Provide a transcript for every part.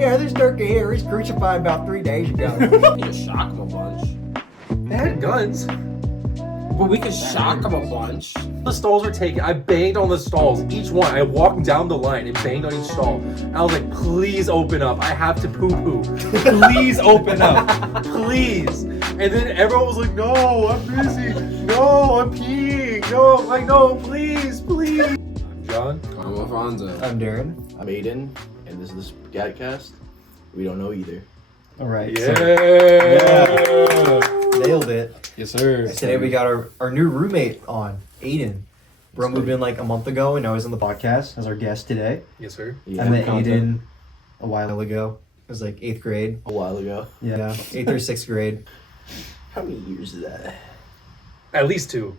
Yeah, this turkey here, he's crucified about 3 days ago. You can shock them a bunch. They had guns. But we could shock them a bunch. The stalls were taken. I banged on the stalls, each one. I walked down the line and banged on each stall. I was like, please open up. I have to poo-poo. Please open up. Please. And then everyone was like, no, I'm busy. No, I'm peeing. No, I'm like, no, please, please. I'm John. I'm Alfonso. I'm Darren. I'm Aiden, and this is the Scat-cast. We don't know either. All right. Yeah. Nailed it. Yes, sir. Today we got our new roommate on, Aiden. Bro moved in like a month ago, and now he's on the podcast as our guest today. Yes, sir. Yeah, I met content. Aiden a while ago. It was like 8th grade. A while ago. Yeah, 8th or 6th grade. How many years is that? At least 2.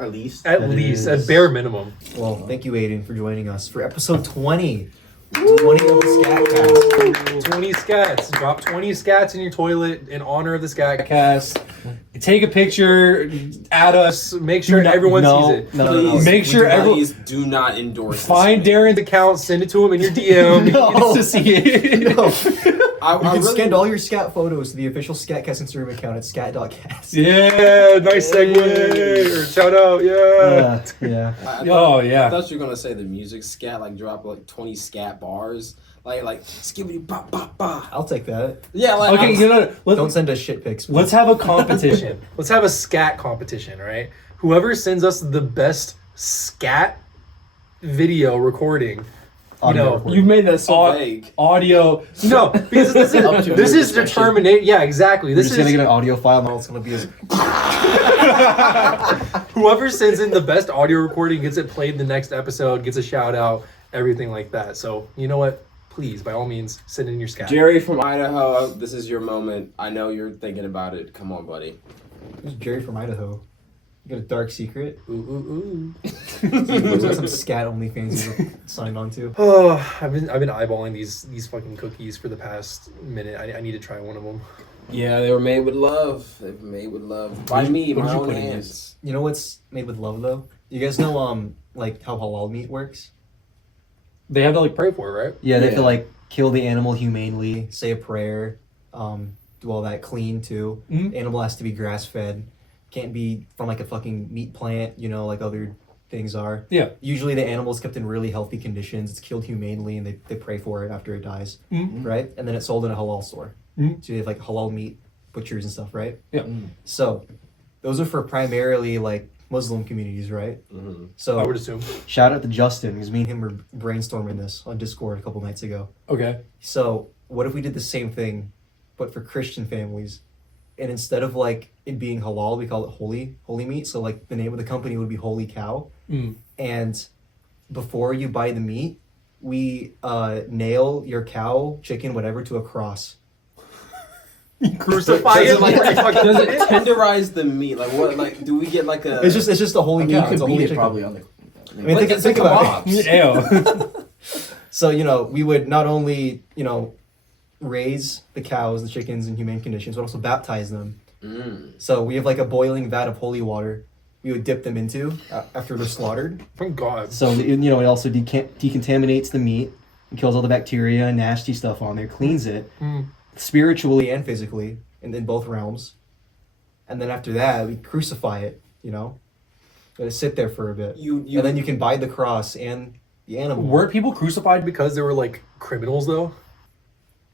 At least? At That least. is- At bare minimum. Well, thank you, Aiden, for joining us for episode 20. 20 of the Scat-cast. 20 scats. Drop 20 scats in your toilet in honor of the Scat. Cast. Take a picture, add us. Make sure everyone sees it. No. Please, Make sure everyone please do not endorse find this. Darren's Account, send it to him in your DM. No. to see it. No. I You can really- send all your Scat photos to the official Scat-cast Instagram account at scat.cast. Yeah, nice segue. Or shout out, yeah. Yeah. Oh, yeah. I thought you were gonna say the music scat, like drop like 20 scat bars, like skibbity bop bop bop. I'll take that. Yeah, like Okay, you know, Don't send us shit pics. please. let's have a competition. Let's have a scat competition, right? Whoever sends us the best scat video recording, Audio recording. You've made that so vague. audio. no, because this Up to is your discretion. determinate. Yeah, exactly. We're This just gonna is get an audio file, and all it's gonna be is whoever sends in the best audio recording gets it played in the next episode, gets a shout out, everything like that. So you know what? Please, by all means, send in your scat. Jerry from Idaho, this is your moment. I know you're thinking about it. Come on, buddy. Who's Jerry from Idaho. You got a dark secret? Ooh, ooh, Was that some scat OnlyFans you signed on to? ooh. Oh, I've been eyeballing these fucking cookies for the past minute. I need to try one of them. Yeah, they were made with love. They were made with love by me, what my did you own put in hands. You know what's made with love though? You guys know like how halal meat works? They have to like pray for it, right? Yeah, they have to Yeah. like kill the animal humanely, say a prayer, do all that clean too. Mhm. The animal has to be grass fed. Can't be from like a fucking meat plant, you know, like other things are. Yeah. Usually the animal is kept in really healthy conditions. It's killed humanely and they pray for it after it dies. Mhm. Right? And then it's sold in a halal store. Mhm. So you have like halal meat butchers and stuff, right? Yeah. So those are for primarily like Muslim communities, right? Mm-hmm. So I would assume. shout out to Justin, because me and him were brainstorming this on Discord a couple nights ago. Okay. So what if we did the same thing, but for Christian families? And instead of like it being halal, we call it holy meat. So like the name of the company would be Holy Cow. Mm. And before you buy the meat, we nail your cow, chicken, whatever, to a cross. Crucify Does it it, like, like fucking does it tenderize the meat? Like what? Like do we get like a? It's just a holy I mean, you cow. It's could a holy beat it chicken. probably on the... I mean, Like, think it's like about it. kebabs. Ew. So, you know, we would not only, you know, raise the cows, the chickens in humane conditions, but also baptize them. Mm. So we have like a boiling vat of holy water we would dip them into after they're slaughtered. Thank God. So, you know, it also decontaminates the meat and kills all the bacteria and nasty stuff on there, cleans it spiritually and physically in both realms. And then after that, we crucify it, you know, let it sit there for a bit. You And then you can buy the cross and the animal. Weren't people crucified because they were like criminals though?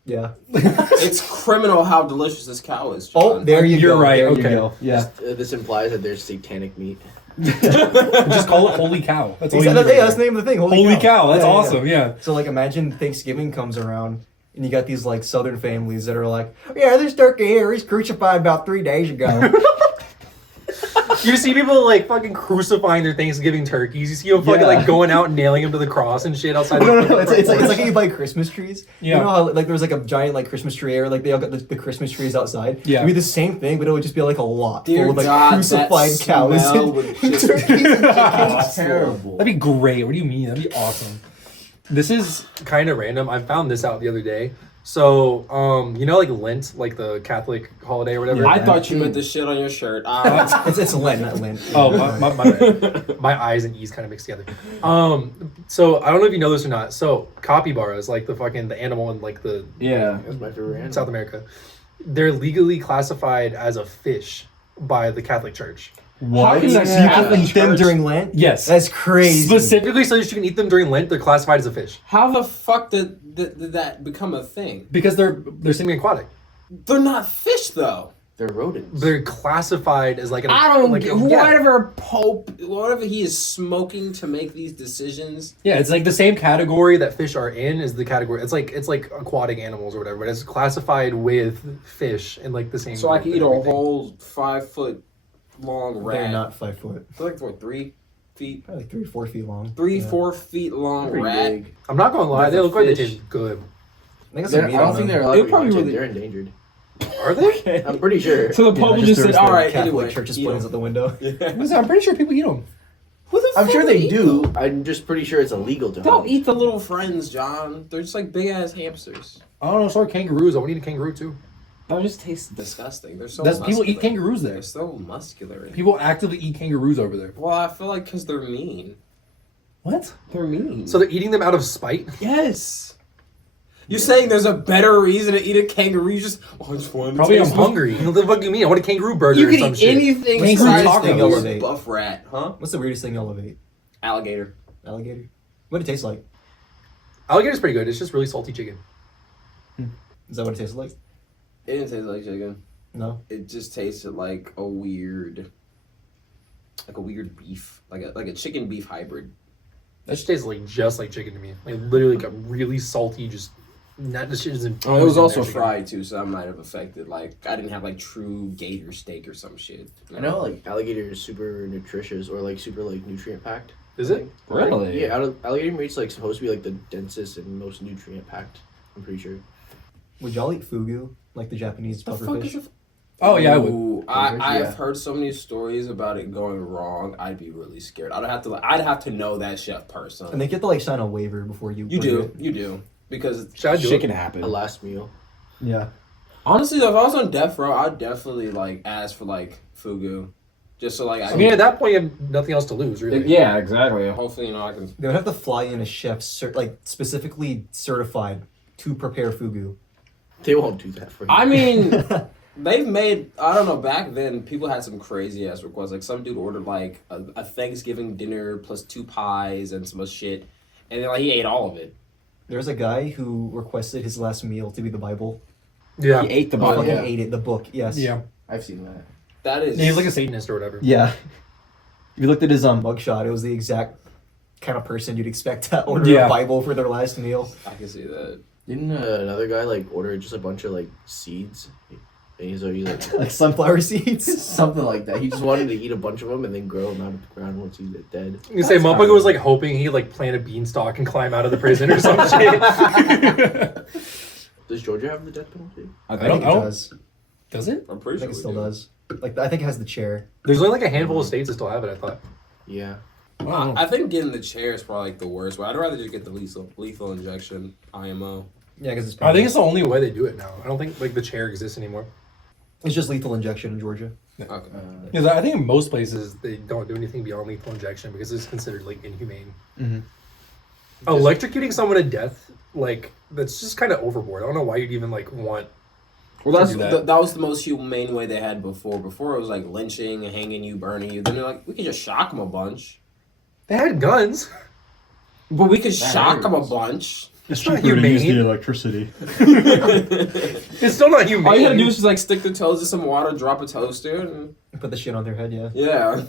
Yeah. It's criminal how delicious this cow is, John. Oh, there you You're go. right, There you okay. go. Yeah. This implies that there's satanic meat. Just call it Holy Cow. That's all you Exactly. need. Yeah, that's the name of the thing. Holy cow. That's Yeah, yeah, awesome. yeah. Yeah. So like imagine Thanksgiving comes around and you got these like southern families that are like, yeah, this turkey here, he's crucified about 3 days ago. You see people like fucking crucifying their Thanksgiving turkeys. You see them fucking Yeah. like going out and nailing them to the cross and shit outside. No, the no, it's like front when you buy Christmas trees. Yeah. You know how like there's like a giant like Christmas tree area, like they all got the Christmas trees outside. Yeah. It'd be the same thing, but it would just be like a lot Dear full of like God, crucified that cows smell and would just turkeys and chickens. Terrible. That'd be great. What do you mean? That'd be awesome. This is kind of random. I found this out the other day. So, you know, like Lent, like the Catholic holiday or whatever. Yeah. I thought you meant the shit on your shirt. It's Lent, not Lent. Oh, my bad. My I's and E's kind of mixed together. So I don't know if you know this or not. So capybaras, like the animal in like the Yeah. That's my favorite animal. South America, they're legally classified as a fish by the Catholic Church. What? You can eat them during Lent? Yes. That's crazy. Specifically, so that you can eat them during Lent, they're classified as a fish How the fuck did that become a thing? because they're semi-aquatic. They're not fish though. They're rodents. They're classified as like an. I don't like get yeah. whatever he is smoking to make these decisions. Yeah, it's like the same category that fish are in is the category. It's like aquatic animals or whatever, but it's classified with fish in like the same. So I can group eat and a everything. whole 5 foot long rat. They're not 5 foot. They're like what, 3 feet, Probably 3 or 4 feet long. 3, Yeah. 4 feet long Pretty rat. big. I'm not gonna lie, They're they look like they fish. taste good. I think I that's don't think they're allowed They're to be probably hunted. really- They're endangered. Are they? I'm pretty sure. So the Pope just said, "All right, Catholic anyway, Church's eat planes 'em." out the window. I'm pretty sure people eat them. Who the I'm fuck sure would they eat do. them? I'm just pretty sure it's illegal to Don't hunt. eat the little friends, John. They're just like big ass hamsters. I don't know. So are kangaroos. I would eat a kangaroo too. That just tastes disgusting. They're so That's muscular. people eat kangaroos there. They're so muscular. People actively eat kangaroos over there. Well, I feel like because they're mean. What? They're mean. So they're eating them out of spite? yes. You're saying there's a better reason to eat a kangaroo? You just I just want to Probably I'm taste hungry. What the fuck do you mean? I want a kangaroo burger You or can some eat shit. anything Kangaroo besides taco the elevate. buff rat, huh? What's the weirdest thing you elevate? Alligator. Alligator? What did it taste like? Alligator's pretty good. It's just really salty chicken. Is that what it tastes like? It didn't taste like chicken. No. It just tasted like a weird beef, like a chicken beef hybrid. That shit tastes like just like chicken to me. Like literally like a really salty, just not the shit isn't. Oh, it was also chicken. fried too, so that might have affected. Like I didn't have like true gator steak or some shit. I know, like alligator is super nutritious or like super like nutrient packed. Is it? Really? Yeah, alligator meat's like supposed to be like the densest and most nutrient packed. I'm pretty sure. Would y'all eat fugu? Like the Japanese The fuck pufferfish? is a Oh yeah, I would. Ooh, Yeah. I've heard so many stories about it going wrong. I'd be really scared. I'd have to know that chef personally. And they get to like sign a waiver before you. You order do, you do, because Should I do Shit it? can happen. A last meal. it. Yeah. honestly, though, if I was on death row, I'd definitely like ask for like fugu, just so like I mean, at that point, you have nothing else to lose, really. Yeah, exactly. hopefully I can. They would have to fly in a chef, like specifically certified to prepare fugu. They won't do that for you. I mean, they've made, I don't know, back then people had some crazy ass requests. Like some dude ordered like a Thanksgiving dinner plus 2 pies and some shit, and then like he ate all of it. There's a guy who requested his last meal to be the Bible. Yeah. He ate the He body. fucking yeah. ate it, the book, yes. Yeah. I've seen that. That is. He's like a Satanist or whatever. Yeah. If you looked at his mugshot, it was the exact kind of person you'd expect to order Yeah. a Bible for their last meal. I can see that. Didn't another guy like order just a bunch of like seeds? And he's already like Like sunflower seeds. something like that. He just wanted to eat a bunch of them and then grow them out of the ground once he's dead. You say motherfucker was like hoping he'd like plant a beanstalk and climb out of the prison or some shit. Does Georgia have the death penalty? I think it does. Does it? I'm I pretty think sure it still does. Like I think it has the chair. There's only like a handful of states that still have it, I thought. Yeah. I think getting the chair is probably like the worst way. I'd rather just get the lethal injection, IMO. Yeah, because it's. I think it's the only way they do it now. I don't think like the chair exists anymore. it's just lethal injection in Georgia. Okay. Because I think in most places they don't do anything beyond lethal injection because it's considered like inhumane. Mhm. Electrocuting someone to death, like that's just kind of overboard. I don't know why you'd even like want. Well, that's do that. that was the most humane way they had before. Before it was like lynching, hanging you, burning you. Then they're like, we could just shock them a bunch. They had guns. But we could shock them a bunch. It's not humane. electricity. It's still not humane. All you gotta do is just like stick their toes in some water, drop a toaster, and Put the shit on their head, yeah. yeah.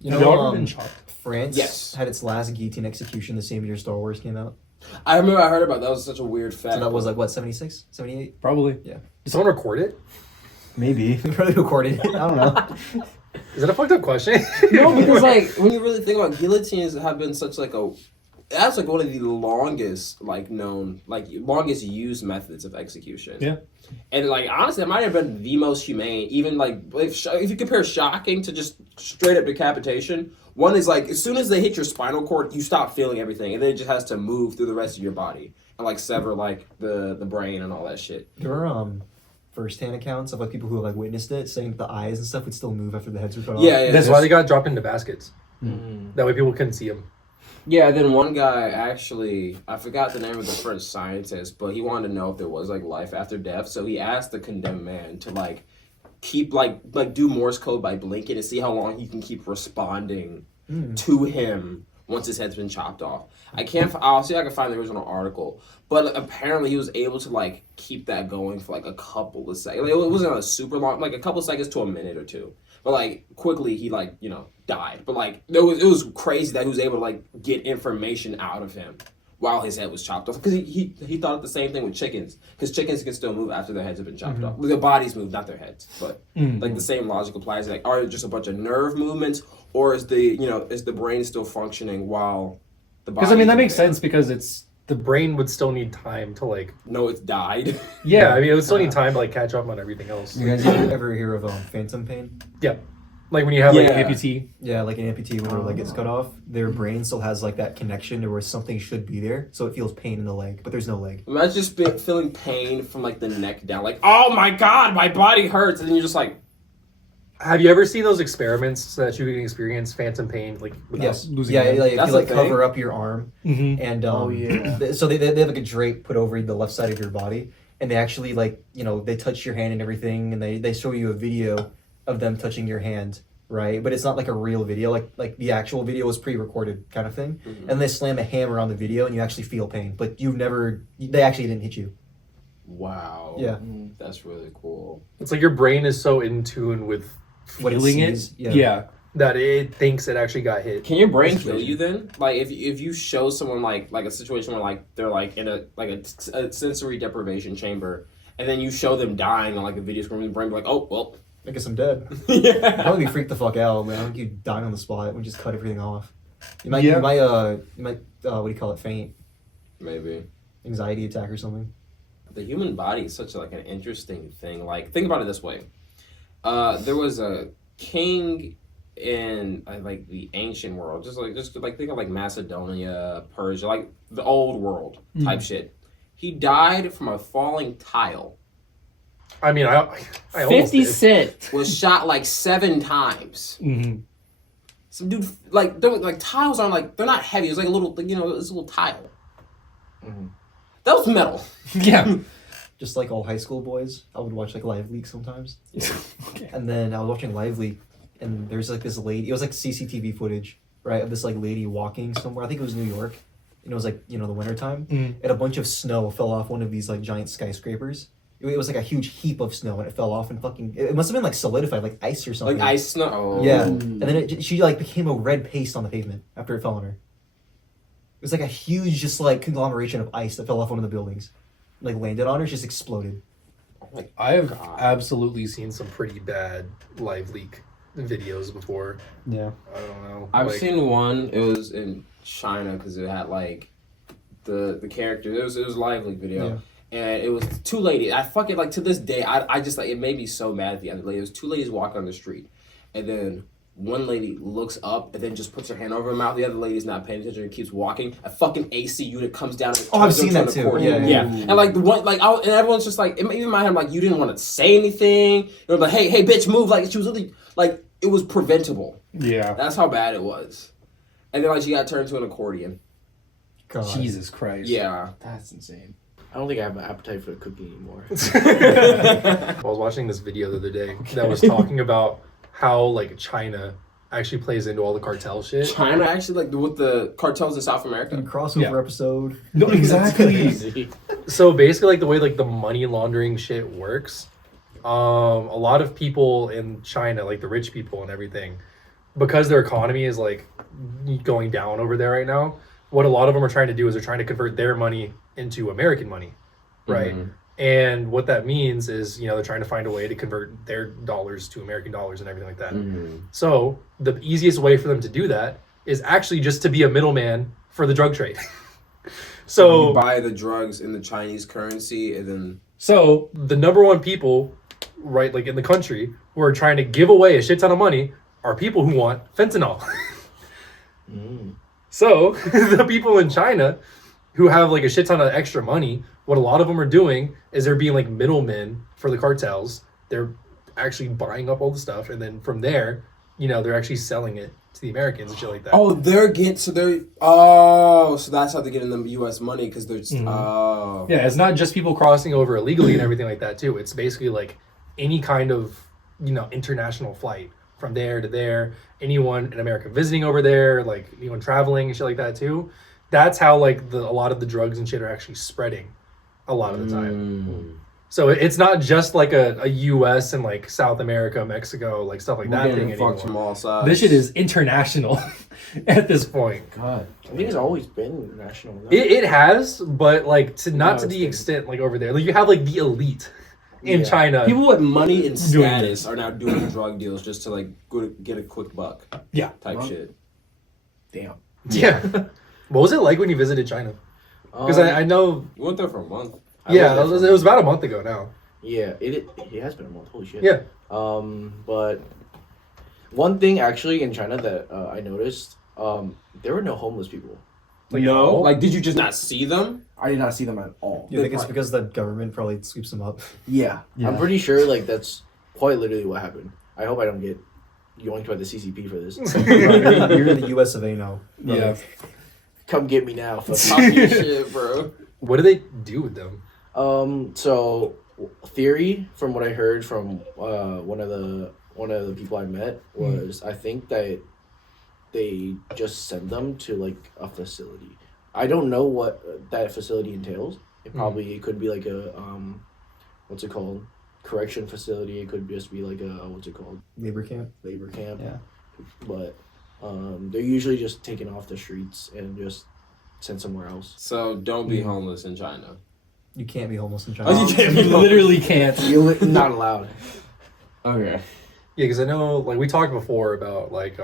You Have know, y'all ever been shot? France Yes. had its last guillotine execution the same year Star Wars came out. I remember I heard about that. Was such a weird fact. So that was like, what, 76? 78? Probably. Yeah. Did someone record it? Maybe. We probably recorded it. I don't know. Is that a fucked up question? no, because like when you really think about it, guillotines have been such like a that's like one of the longest longest used methods of execution. Yeah. And like honestly, it might have been the most humane. Even like if you compare shocking to just straight up decapitation, one is like as soon as they hit your spinal cord, you stop feeling everything, and then it just has to move through the rest of your body and like sever like the brain and all that shit. There are first-hand accounts of like people who like witnessed it, saying that the eyes and stuff would still move after the heads were cut off. Yeah, That's why they got dropped into baskets. Mm. That way people couldn't see them. Yeah, then one guy actually, I forgot the name of the French scientist, but he wanted to know if there was like life after death. So he asked the condemned man to like keep like do Morse code by blinking and see how long he can keep responding to him once his head's been chopped off. I'll see if I can find the original article, but apparently he was able to like keep that going for like a couple of seconds. Like, it wasn't a super long, like a couple of seconds to a minute or two. But like quickly he like died. But like it was crazy that he was able to like get information out of him while his head was chopped off. Because he thought the same thing with chickens. Because chickens can still move after their heads have been chopped off. Their bodies move, not their heads. But like the same logic applies. Like, are it just a bunch of nerve movements, or is the brain still functioning while the body? Because I mean that makes sense because it's The brain would still need time to like. No, it's died. Yeah, I mean it would still need time to like catch up on everything else. You guys ever hear of phantom pain? Yeah, like when you have like Yeah. an amputee. Yeah, like an amputee when their leg gets cut off, their brain still has like that connection to where something should be there, so it feels pain in the leg, but there's no leg. Imagine just feeling pain from like the neck down, like, oh my god, my body hurts, and then you're just like, Have you ever seen those experiments that you can experience phantom pain like without Yes. losing? Yeah, your like, if That's you like a thing? cover up your arm, Mhm. and yeah. so they have like a drape put over the left side of your body, and they actually like they touch your hand and everything, and they show you a video of them touching your hand, right? But it's not like a real video, like the actual video was pre-recorded kind of thing, and they slam a hammer on the video, and you actually feel pain, but they actually didn't hit you. wow. Yeah. That's really cool. It's like your brain is so in tune with What it feeling it sees, yeah. that it thinks it actually got hit. Can your brain kill you then? Like if you show someone like a situation where like they're like in a sensory deprivation chamber, and then you show them dying on like a video screen, your brain be like, oh well. I guess I'm dead. Yeah. I would be freaked the fuck out, man. I think you dying on the spot. We just cut everything off. You might Yeah. what do you call it? Faint, Maybe. anxiety attack or something. The human body is such like an interesting thing. Like think about it this way. There was a king in like the ancient world, just think of like Macedonia, Persia, like the old world type shit. He died from a falling tile. I mean, I almost 50 did. Cent. Was shot like 7 times. Mm-hmm. Some dude like tiles aren't like they're not heavy. It's like a little it's a little tile. That was metal. Yeah. Just like all high school boys, I would watch like Live Leak sometimes. And then I was watching Live Leak, and there's like this lady. It was like CCTV footage, right, of this like lady walking somewhere. I think it was New York. And it was like the wintertime, and a bunch of snow fell off one of these like giant skyscrapers. It was like a huge heap of snow, and it fell off and fucking. It must have been like solidified, like ice or something. Like ice snow. Yeah, and then she like became a red paste on the pavement after it fell on her. It was like a huge, just like conglomeration of ice that fell off one of the buildings, like landed on her, just exploded. I have absolutely seen some pretty bad live leak videos before. Yeah. I don't know. I've like, seen one. It was in China because it had like the character. It was a live leak video. Yeah. And it was 2 ladies. I fucking like to this day. I just like it made me so mad at the other lady. It was 2 ladies walking on the street, and then one lady looks up and then just puts her hand over her mouth. The other lady's not paying attention and keeps walking. A fucking AC unit comes down. And Oh, I've turns them seen to that an too. accordion. Yeah. And like the one and everyone's just like even my head like you didn't want to say anything. They were like hey bitch move like she was really like it was preventable. Yeah. That's how bad it was. And then like she got turned to an accordion. God. Jesus Christ. Yeah. That's insane. I don't think I have an appetite for cooking anymore. I was watching this video the other day that was talking about how like China actually plays into all the cartel shit. China actually like with the cartels in South America. Crossover episode. No, exactly. So basically, like the way like the money laundering shit works, a lot of people in China, like the rich people and everything, because their economy is like going down over there right now. What a lot of them are trying to do is they're trying to convert their money into American money, right? And what that means is, they're trying to find a way to convert their dollars to American dollars and everything like that. So the easiest way for them to do that is actually just to be a middleman for the drug trade. You So buy the drugs in the Chinese currency, and then So the number one people, right, like in the country, who are trying to give away a shit ton of money are people who want fentanyl. So the people in China who have like a shit ton of extra money, what a lot of them are doing is they're being like middlemen for the cartels. They're actually buying up all the stuff, and then from there, they're actually selling it to the Americans and shit like that. so that's how they're getting the U.S. money because they're Yeah, it's not just people crossing over illegally and everything like that too. It's basically like any kind of international flight from there to there. Anyone in America visiting over there, like anyone traveling and shit like that too. That's how like a lot of the drugs and shit are actually spreading a lot of the time. So it's not just like a U.S. and like South America, Mexico, like stuff like that thing anymore. From all sides. This shit is international at this point. God. I think it's always been international. No? It has, but like not to it's the been- extent like over there. Like you have like the elite in China. People with money and Doing status are now doing drug deals just to like get a quick buck. Yeah. Type shit. Damn. Yeah. What was it like when you visited China? Because I know. You went there for a month. Yeah, it was about a month ago now. Yeah, it has been a month. Holy shit. Yeah. But one thing actually in China that I noticed, there were no homeless people. Like, No, no? like did you just not see them? I did not see them at all. You think it's because the government probably sweeps them up? Yeah, Yeah. I'm pretty sure like that's quite literally what happened. I hope I don't get yoinked by the CCP for this. You're in the U.S. of A now. Yeah. Come get me now. fuck Talk your shit, bro. What do they do with them? So theory from what I heard from one of the people I met was I think that they just send them to like a facility. I don't know what that facility entails. It probably it could be like a what's it called? Correction facility. It could just be like a what's it called? Labor camp. Labor camp. Yeah. But they're usually just taken off the streets and just sent somewhere else. So don't be homeless in China. You can't be homeless in Oh, China. you can't be You literally can't. You're not allowed. Okay. Yeah, because I know like we talked before about like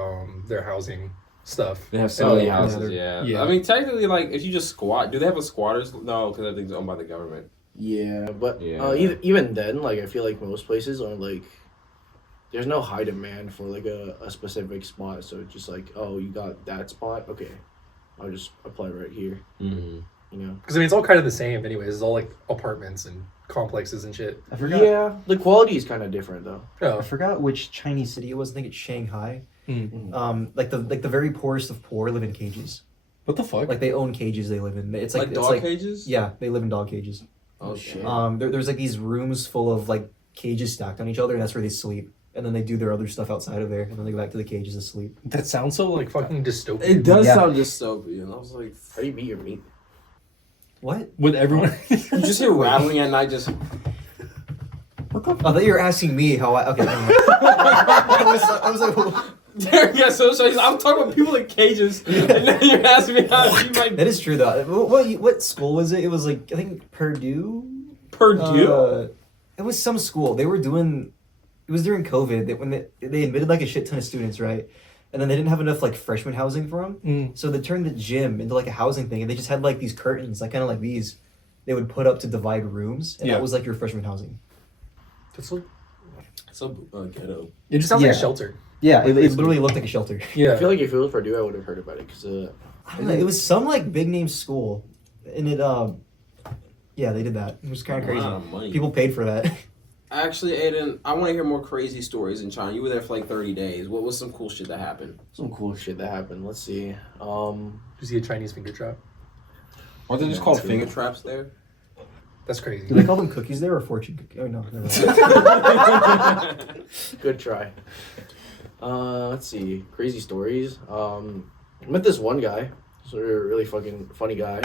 their housing stuff. They have so many Yeah, houses. they're- Yeah. yeah. I mean, technically, like if you just squat, do they have a squatters? No, because everything's owned by the government. Yeah, but Yeah. even then, like I feel like most places are like, there's no high demand for like a specific spot. So it's just like, oh, you got that spot, okay, I'll just apply right here. Mm-hmm. You know. Because I mean, it's all kind of the same, anyways. It's all like apartments and complexes and shit. I forgot. Yeah, the quality is kind of different though. Oh, I forgot which Chinese city it was. I think it's Shanghai. Mm. Like the very poorest of poor live in cages. What the fuck? Like they own cages they live in. It's like Like it's dog like cages? yeah, they live in dog cages. Oh shit. shit. There's like these rooms full of like cages stacked on each other, and that's where they sleep. And then they do their other stuff outside of there, and then they go back to the cages to sleep. That sounds so like fucking dystopian. It does Yeah. sound dystopian. I was like, How do you meet your meat? What? With everyone. you just hear rattling at night. Just I thought you were asking me how I. Okay. Never mind. I was like, yeah. So I'm talking about people in cages, and then you're asking me how to be my that is true though. What school was it? It was like I think Purdue. Purdue. It was some school. They were doing. It was during COVID that when they admitted like a shit ton of students, right? And then they didn't have enough like freshman housing for them, so they turned the gym into like a housing thing, and they just had like these curtains, like kind of like these, they would put up to divide rooms, and Yeah. that was like your freshman housing. That's like, So ghetto. it just sounds like Yeah. a shelter. Yeah, it literally looked like a shelter. Yeah. I feel like if it was Purdue, I would have heard about it because I don't know, it was some like big name school, and it yeah, they did that. It was kind of crazy. Wow, money. People paid for that. Actually, Aiden, I want to hear more crazy stories in China. You were there for like 30 days. What was some cool shit that happened? some cool shit that happened. Let's see. Did you see a Chinese finger trap? Aren't they just called finger traps there? That's crazy. Do they call them cookies there or fortune cookies? Oh no, never mind. Good try. Let's see. Crazy stories. I met this one guy. He's a really fucking funny guy.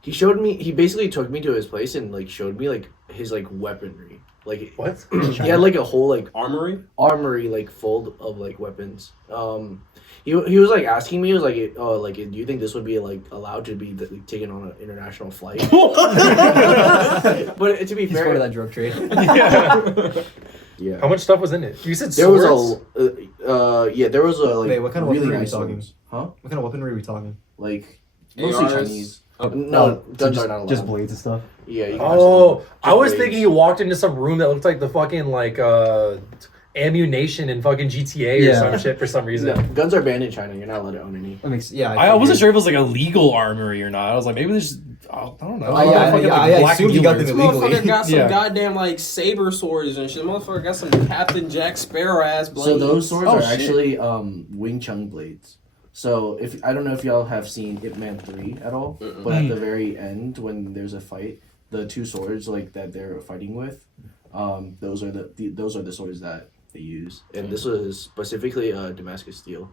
He basically took me to his place and like showed me like his like weaponry. Like What? he had like a whole like Armory? armory like full of like weapons. He was like asking me, he was like, oh, like, do you think this would be like allowed to be like, taken on an international flight? But to be He's fair, part of that drug trade. Yeah. How much stuff was in it? You said There swords? was there was a like Wait, what kind of really weaponry are we nice talking? swords. Huh? What kind of weaponry are we talking? Like mostly ARs? Chinese. Oh, No, so guns just, are not allowed. just blades and stuff. Yeah. You can Oh, just I was blades. thinking you walked into some room that looked like the fucking like ammunition in fucking GTA or Yeah. some shit for some reason. No, guns are banned in China. You're not allowed to own any. That makes, yeah. I wasn't sure if it was like a legal armory or not. I was like, maybe there's, I don't know. Oh, yeah, Fucking, I black assumed you got dealers. them This illegally. motherfucker got some Yeah. goddamn like saber swords and shit. Motherfucker got some Captain Jack Sparrow ass blades. So those swords Oh, are shit. actually Wing Chun blades. So if I don't know if y'all have seen Ip Man 3 at all, but at the very end when there's a fight, the two swords like that they're fighting with, those are the swords that they use. And this was specifically Damascus steel.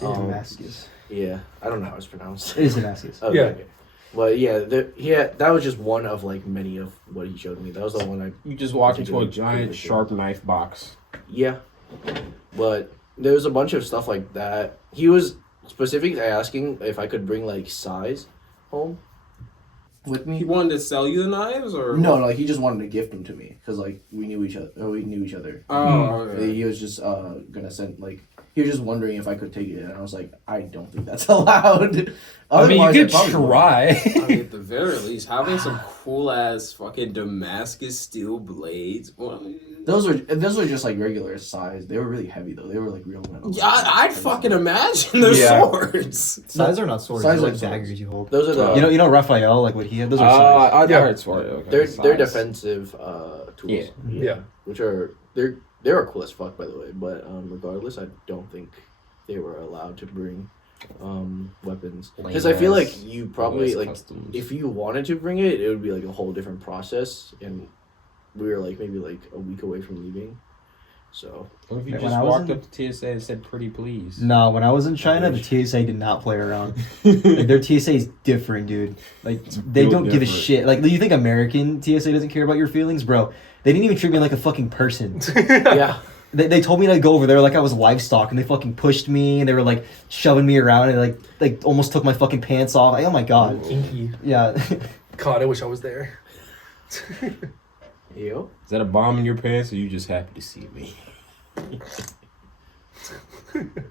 Damascus. Yeah, I don't know how it's pronounced. It is Damascus. Okay, Yeah. okay. But yeah, that was just one of like many of what he showed me. That was the one I You just walk into a Good. giant Good. sharp knife box. Yeah. But there was a bunch of stuff like that. He was specifically asking if I could bring like size home with me. He wanted to sell you the knives, or No, like he just wanted to gift them to me because like we knew each other. Oh, okay. He was just gonna send like he was just wondering if I could take it, and I was like, I don't think that's allowed. I mean, Otherwise, you could probably would. try. I mean, at the very least, having some cool ass fucking Damascus steel blades. Well, Those were just like regular size. They were really heavy though. They were like real metal. yeah, I'd fucking imagine they're Yeah. swords. Size are not swords. Size They're are like swords. daggers you hold. Those are the You know Raphael, like what he had. Those are size. I Yeah. heard sword. Okay. they're size. defensive tools. Yeah. Which are they are cool as fuck by the way. But regardless, I don't think they were allowed to bring weapons because I feel like you probably like if you wanted to bring it, it would be like a whole different process, and we were like maybe like a week away from leaving. So What if you When just I was walked in- up to TSA and said, "Pretty please"? No, when I was in China, the TSA did not play around. Like, their TSA is different, dude. Like they real don't give a different. shit. Like you think American TSA doesn't care about your feelings, bro? They didn't even treat me like a fucking person. yeah, They told me to go over there like I was livestock, and they fucking pushed me, and they were like shoving me around, and like almost took my fucking pants off. Like, oh my god. Kinky. Yeah. God, I wish I was there. yo, Is that a bomb in your pants, or you just happy to see me?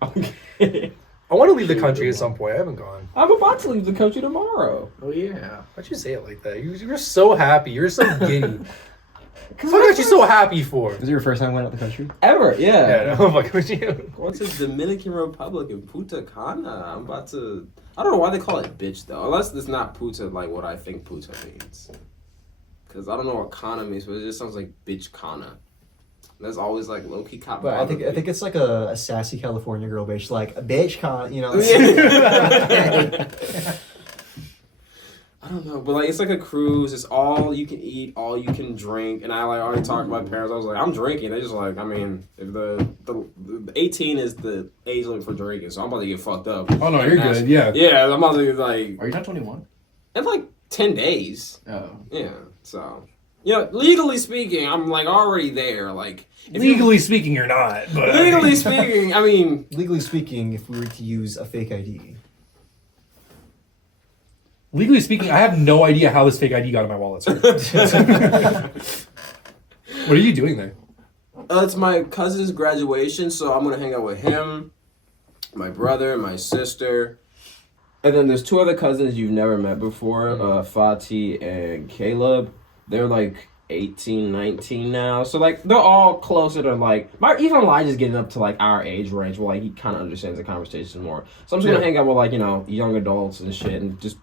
Okay. I want to leave the country at some point. I haven't gone. I'm about to leave the country tomorrow. oh yeah. Why'd you say it like that? You're so happy. You're so giddy. What are you so happy for? Was it your first time going out the country? Ever, Yeah, no, fuck with you. What's the Dominican Republic in Punta Cana? I'm about to. I don't know why they call it bitch though, unless it's not puta like what I think puta means. Cause I don't know what Cana means, but it just sounds like bitch Cana. That's always like low key cop. But I think it's like a sassy California girl bitch, like a bitch con, you know. I don't know, but like it's like a cruise. It's all you can eat, all you can drink, and I like already talked to my parents. I was like, I'm drinking. They just like, I mean, if the 18 is the age limit for drinking, so I'm about to get fucked up. Oh no, you're good. Yeah. Yeah, I'm about to get like Are you not 21? in like 10 days. Oh. Yeah, so legally speaking, I'm like already there. Like if Legally speaking, you're not. But legally speaking, I mean, Legally speaking, if we were to use a fake ID. legally speaking, I have no idea how this fake ID got in my wallet, sir. What are you doing there? it's my cousin's graduation, so I'm gonna hang out with him, my brother, my sister, and then there's two other cousins you've never met before, Fatih and Caleb. They're like 18, 19 now, so like they're all closer to like even Elijah's getting up to like our age range where like he kind of understands the conversation more. So I'm just gonna hang out with like young adults and shit, and just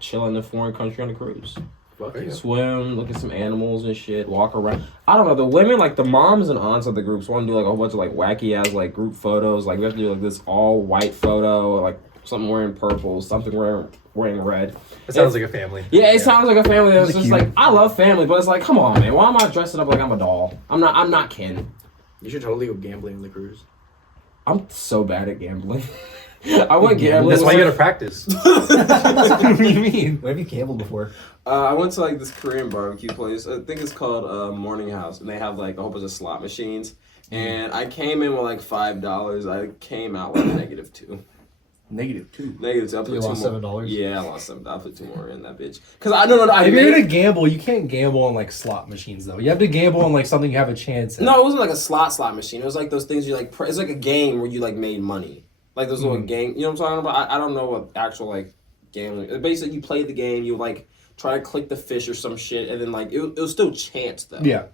chill in a foreign country on a cruise. Fuck yeah. Swim, look at some animals and shit, walk around. I don't know, the women, like the moms and aunts of the groups want to do like a whole bunch of like wacky ass like group photos. Like we have to do like this all white photo, or like something wearing purple, something wearing red. It sounds like a family. Yeah, it sounds like a family. It's Is it just cute? like I love family, but it's like, come on, man, why am I dressing up like I'm a doll? I'm not Ken. You should totally go gambling on the cruise. I'm so bad at gambling. I went gambling. That's why you gotta practice. What do you mean? What have you gambled before? I went to like this Korean barbecue place. I think it's called Morning House, and they have like a whole bunch of slot machines. And I came in with like $5. I came out with -2. -2. Negative. I put You two lost more. $7? Yeah, I lost $7. I put 2 more in that bitch. Cause I no. I If you're made, gonna gamble, you can't gamble on like slot machines though. You have to gamble on like something you have a chance at. No, it wasn't like a slot machine. It was like those things you like. It's like a game where you like made money. Like those little game. You know what I'm talking about? I don't know what actual like gambling. Basically, you play the game. You like try to click the fish or some shit, and then like it was still chance though. Yeah.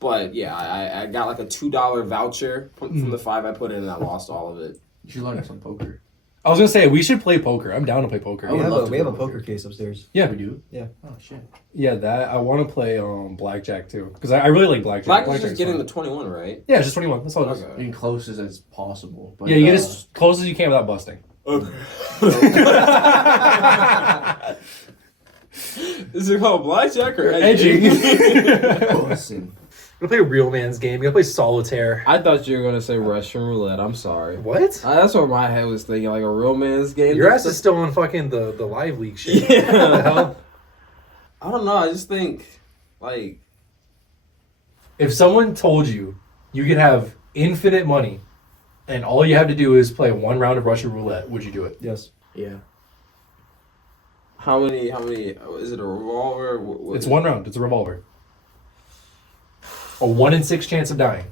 But yeah, I got like a $2 voucher from the 5 I put in, and I lost all of it. You should learn some poker. I was gonna say we should play poker. I'm down to play poker. We have love a, to we have a play poker case upstairs. Yeah, we do. Oh shit. Yeah, that I want to play blackjack too because I really like blackjack. Blackjack's just Blackjack's getting fun. the 21, right? Yeah, it's just 21. That's all it is. Okay. Being closest as possible. But, Yeah, you get as close as you can without busting. Okay. Is it called blackjack or Edging. Listen. We're gonna play a real man's game. You gotta play solitaire. I thought you were gonna say Russian roulette. I'm sorry. What? That's what my head was thinking, like a real man's game. Your ass is still on fucking the live league shit. Yeah. What the hell? I don't know. I just think, like, If someone told you you could have infinite money and all you have to do is play one round of Russian roulette, would you do it? Yes. Yeah. how many? Is it a revolver? What It's is one round. It's a revolver. A 1 in 6 chance of dying.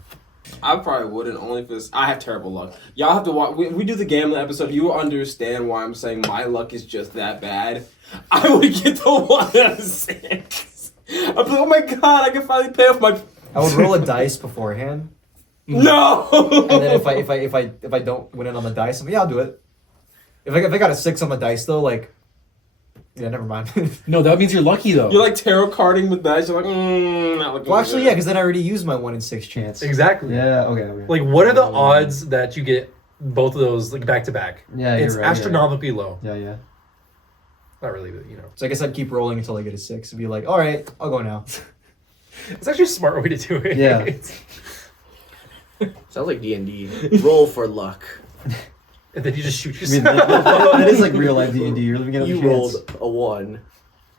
I probably wouldn't, only if it's. I have terrible luck. Y'all have to watch. We do the gambling episode. You will understand why I'm saying my luck is just that bad. I would get the 1 out of 6. I'd be like, oh my god, I can finally pay off my. I would roll a dice beforehand, No. and then if I don't win it on the dice, I'm like, yeah, I'll do it. If I got a 6 on the dice though, like, yeah, never mind. No, that means you're lucky though. You're like tarot carding with dice. You're like, not looking. Well, actually, good. yeah, because then I already used my 1 in 6 chance. Exactly. Yeah. Okay. Like, what are the odds that you get both of those like back to back? Yeah, It's you're right, astronomically low. Yeah. Not really, but you know. So I guess I'd keep rolling until I get a 6 and be like, all right, I'll go now. It's actually a smart way to do it. Yeah. Sounds like D&D. Roll for luck. And then you just shoot I mean, yourself. that is like real life D&D. You're living in a You chance. rolled a 1.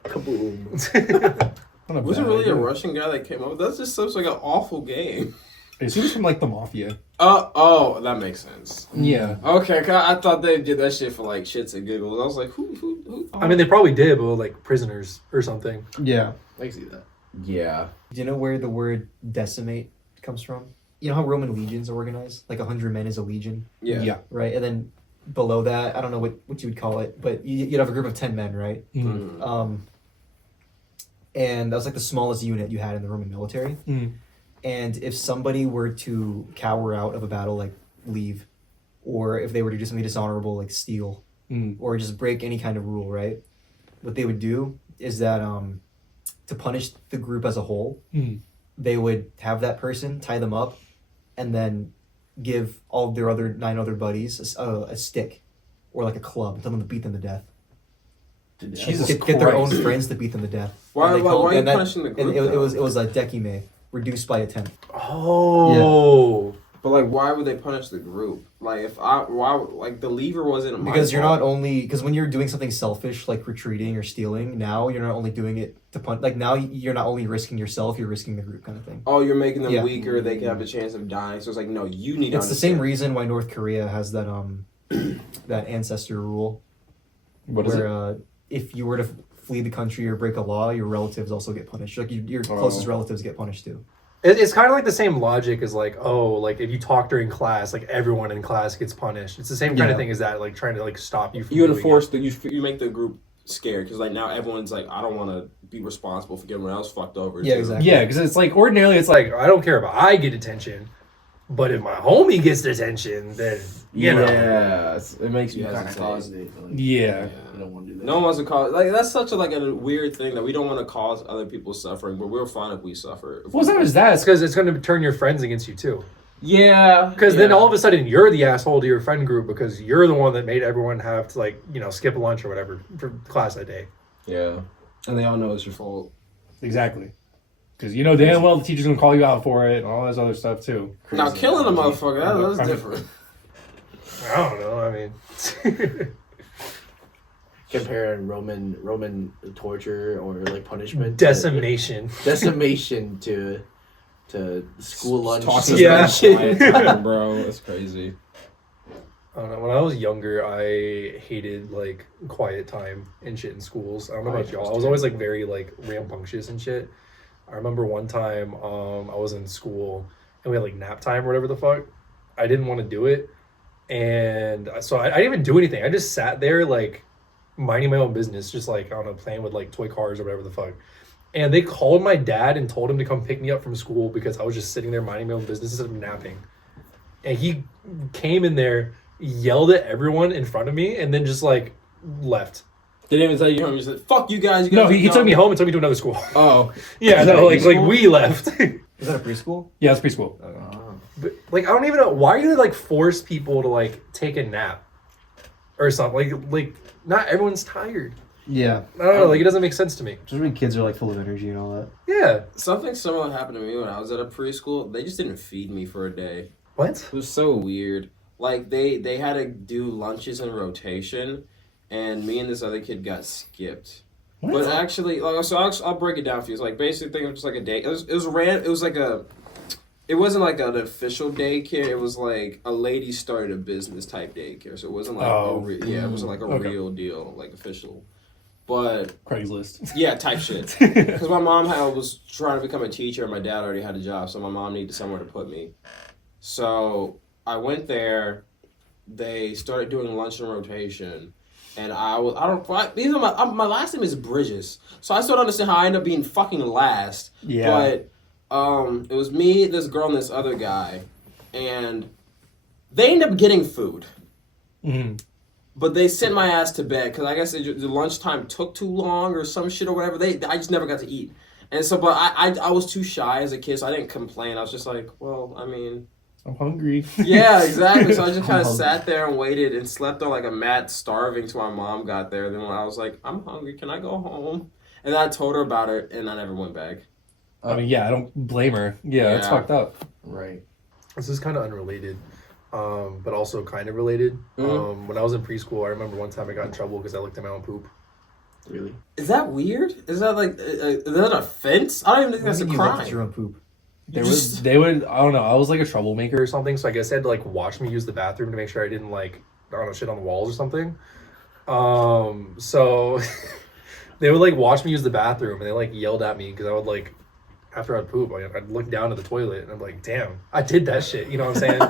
Kaboom. Not a Was it bad really a idea. Russian guy that came up with that? That just sounds like an awful game. It seems from like the mafia. Oh, that makes sense. Yeah. Okay, 'cause I thought they did that shit for like shits and giggles. I was like, who? I mean, they probably did, but like prisoners or something. Yeah. I can see that. Yeah. Do you know where the word decimate comes from? You know how Roman legions are organized? Like 100 men is a legion, Yeah. Yeah. right? And then below that, I don't know what you would call it, but you'd have a group of 10 men, right? Mm. And that was like the smallest unit you had in the Roman military. Mm. And if somebody were to cower out of a battle, like leave, or if they were to do something dishonorable, like steal, Mm. or just break any kind of rule, right? What they would do is that to punish the group as a whole, Mm. they would have that person tie them up, and then give all of their other 9 other buddies a stick or like a club, tell them to beat them to death. Jesus Get their own Christ. friends to beat them to death. Why And they are call- you and that- punishing the and group? it was a decime, reduced by a 10th. Oh. But like, why would they punish the group? Like, like the lever wasn't my Because you're fault. not only because when you're doing something selfish like retreating or stealing, now you're not only doing it to punish. Like now you're not only risking yourself, you're risking the group, kind of thing. Oh, you're making them Yeah. weaker. They can have a chance of dying. So it's like, no, you need to It's the same understand. reason why North Korea has that that ancestor rule, What is where it? if you were to flee the country or break a law, your relatives also get punished. Like your closest relatives get punished too. It's kind of like the same logic as like, oh, like if you talk during class, like everyone in class gets punished. It's the same kind Yeah. of thing as that, like trying to like stop you from You doing enforce you make the group scared because like now everyone's like, I don't want to be responsible for getting everyone else fucked over. Yeah, too. exactly. Yeah, because it's like ordinarily it's like Like, I don't care if I get attention, but if my homie gets detention, then you know. Yeah, it makes you You kind of hesitate. caused it. Like, yeah. You don't want to do that. No one wants to cause like that's such a like a weird thing that we don't want to cause other people suffering, but we're fine if we suffer. Well, it's not just that. That's because it's going to turn your friends against you too. Yeah, Because then all of a sudden you're the asshole to your friend group because you're the one that made everyone have to like, you know, skip lunch or whatever for class that day. yeah, and they all know it's your fault. Exactly. Because you know damn well the teacher's gonna call you out for it and all this other stuff too. Now killing a motherfucker, that's I mean- different. I don't know. I mean, Comparing Roman torture or like punishment. decimation. Decimation to school lunch. Tossing Yeah. that shit, bro. That's crazy. I don't know. When I was younger, I hated like quiet time and shit in schools. I don't know about y'all. I was always like very like rambunctious and shit. I remember one time I was in school and we had like nap time or whatever the fuck. I didn't want to do it, and so I didn't even do anything. I just sat there like minding my own business, just like I don't know, playing with like toy cars or whatever the fuck. And they called my dad and told him to come pick me up from school because I was just sitting there minding my own business instead of napping. And he came in there, yelled at everyone in front of me, and then just like left. Didn't even tell you home. He said, "Fuck you guys." No, he took me home and took me to another school. Oh, Yeah, Is that no, a like preschool? we left. Is that a preschool? Yeah, it's preschool. But, like I don't even know why do they like force people to like take a nap or something. Like not everyone's tired. Yeah. I don't know. Like it doesn't make sense to me. Just when kids are like full of energy and all that. Yeah. something similar happened to me when I was at a preschool. They just didn't feed me for a day. What? It was so weird. Like they had to do lunches in rotation, and me and this other kid got skipped. What? But actually, like, so I'll break it down for you. It's like basically think of just like a day. It was like a. It wasn't like an official daycare. It was like a lady started a business type daycare. So it wasn't like it wasn't like a Okay. real deal, like official. But Craigslist. yeah, type shit. Because my mom was trying to become a teacher, and my dad already had a job, so my mom needed somewhere to put me. So I went there. They started doing lunch in rotation, and my last name is Bridges, so I still don't understand how I ended up being fucking last. Yeah. But it was me, this girl, and this other guy, and they ended up getting food. Mm-hmm. But they sent my ass to bed because I guess the lunchtime took too long or some shit or whatever. I just never got to eat. And so, but I was too shy as a kid, so I didn't complain. I was just like, well, I mean... I'm hungry. Yeah, exactly. So I just kind of sat there and waited and slept on like a mat, starving till my mom got there. Then when I was like, I'm hungry, can I go home? And then I told her about it, and I never went back. I mean, yeah, I don't blame her. Yeah, it's Yeah. fucked up. Right. This is kind of unrelated, but also kind of related. Mhm. When I was in preschool, I remember one time I got in trouble because I licked at my own poop. Really? Is that weird? Is that like, is that an offense? I don't even think that's a You looked at crime. your own poop. They would, I don't know, I was like a troublemaker or something, so I guess they had to like watch me use the bathroom to make sure I didn't like, I don't know, shit on the walls or something. So they would like watch me use the bathroom and they like yelled at me because I would like, after I'd poop, like, I'd look down at the toilet and I'm like, damn, I did that shit, you know what I'm saying?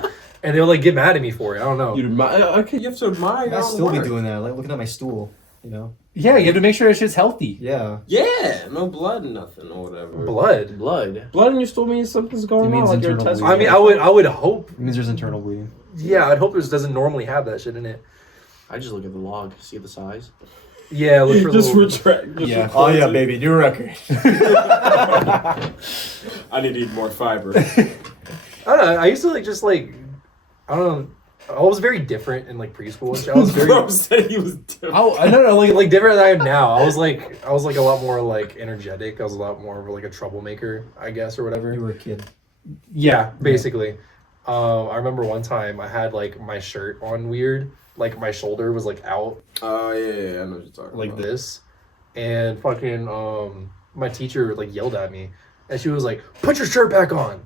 And they would like get mad at me for it, I don't know. You have to admire your I'd own still be work. doing that, like looking at my stool, you know? Yeah, you have to make sure that shit's healthy. Yeah. Yeah, no blood, nothing or whatever. Blood. Blood. Blood in your stool means something's going It means on, like your internal intestines. bleeding. I mean, I would hope, It means there's internal bleeding. yeah, I'd hope this doesn't normally have that shit in it. I just look at the log, see the size. Yeah, look for just little... retract. Just Yeah. Oh yeah, retract it. baby, new record. I need to eat more fiber. I don't know. I used to like just like I don't know. I was very different in like preschool and shit. I was very Bro said he was different. I don't know like different than I am now. I was like a lot more like energetic. I was a lot more of like a troublemaker, I guess, or whatever. You were a kid. Yeah, basically. I remember one time I had like my shirt on weird, like my shoulder was like out Oh yeah, I know what you're talking like about. this, and fucking my teacher like yelled at me, and she was like, "Put your shirt back on,"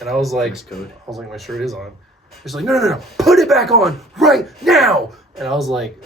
and I was like, Dress code. my shirt is on. She's like, no, put it back on right now. And I was like,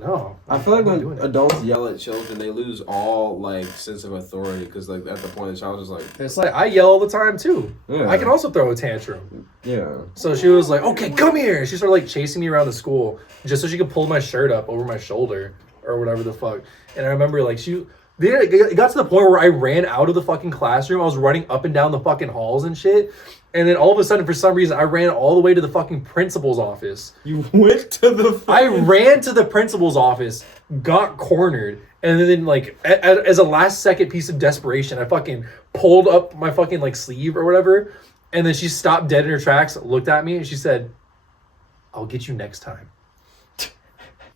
no. I feel like I'm not when doing it. adults yell at children, they lose all like sense of authority because like at the point the child is like, It's like I yell all the time too. Yeah. I can also throw a tantrum. yeah. So she was like, okay, come here. And she started like chasing me around the school just so she could pull my shirt up over my shoulder or whatever the fuck. And I remember like it got to the point where I ran out of the fucking classroom. I was running up and down the fucking halls and shit. And then all of a sudden, for some reason, I ran all the way to the fucking principal's office. You went to the. I ran to the principal's office, got cornered, and then like as a last second piece of desperation, I fucking pulled up my fucking like sleeve or whatever. And then she stopped dead in her tracks, looked at me, and she said, "I'll get you next time."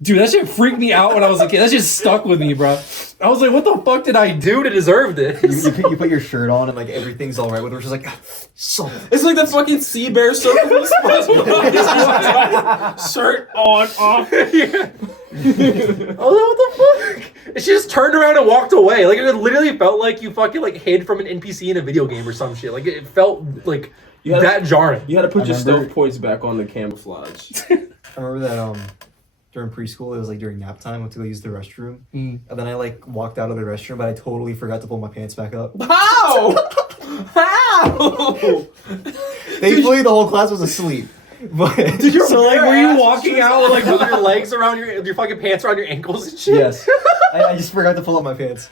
Dude, that shit freaked me out when I was a kid. That shit stuck with me, bro. I was like, what the fuck did I do to deserve this? You put your shirt on and like everything's all right with her. She's like, so. It's like the fucking sea bear circle from SpongeBob. Shirt on, off. Yeah. I was like, what the fuck? And she just turned around and walked away. Like, it literally felt like you fucking like hid from an NPC in a video game or some shit. Like, it felt like had that jarring. You had to put I your remember- stove points back on the camouflage. I remember that during preschool, it was like during nap time, I went to go use the restroom. And then I like walked out of the restroom, but I totally forgot to pull my pants back up. How? How? Thankfully, the whole class was asleep. But So like, were you walking out with your legs around your fucking pants around your ankles and shit? yes, I just forgot to pull up my pants.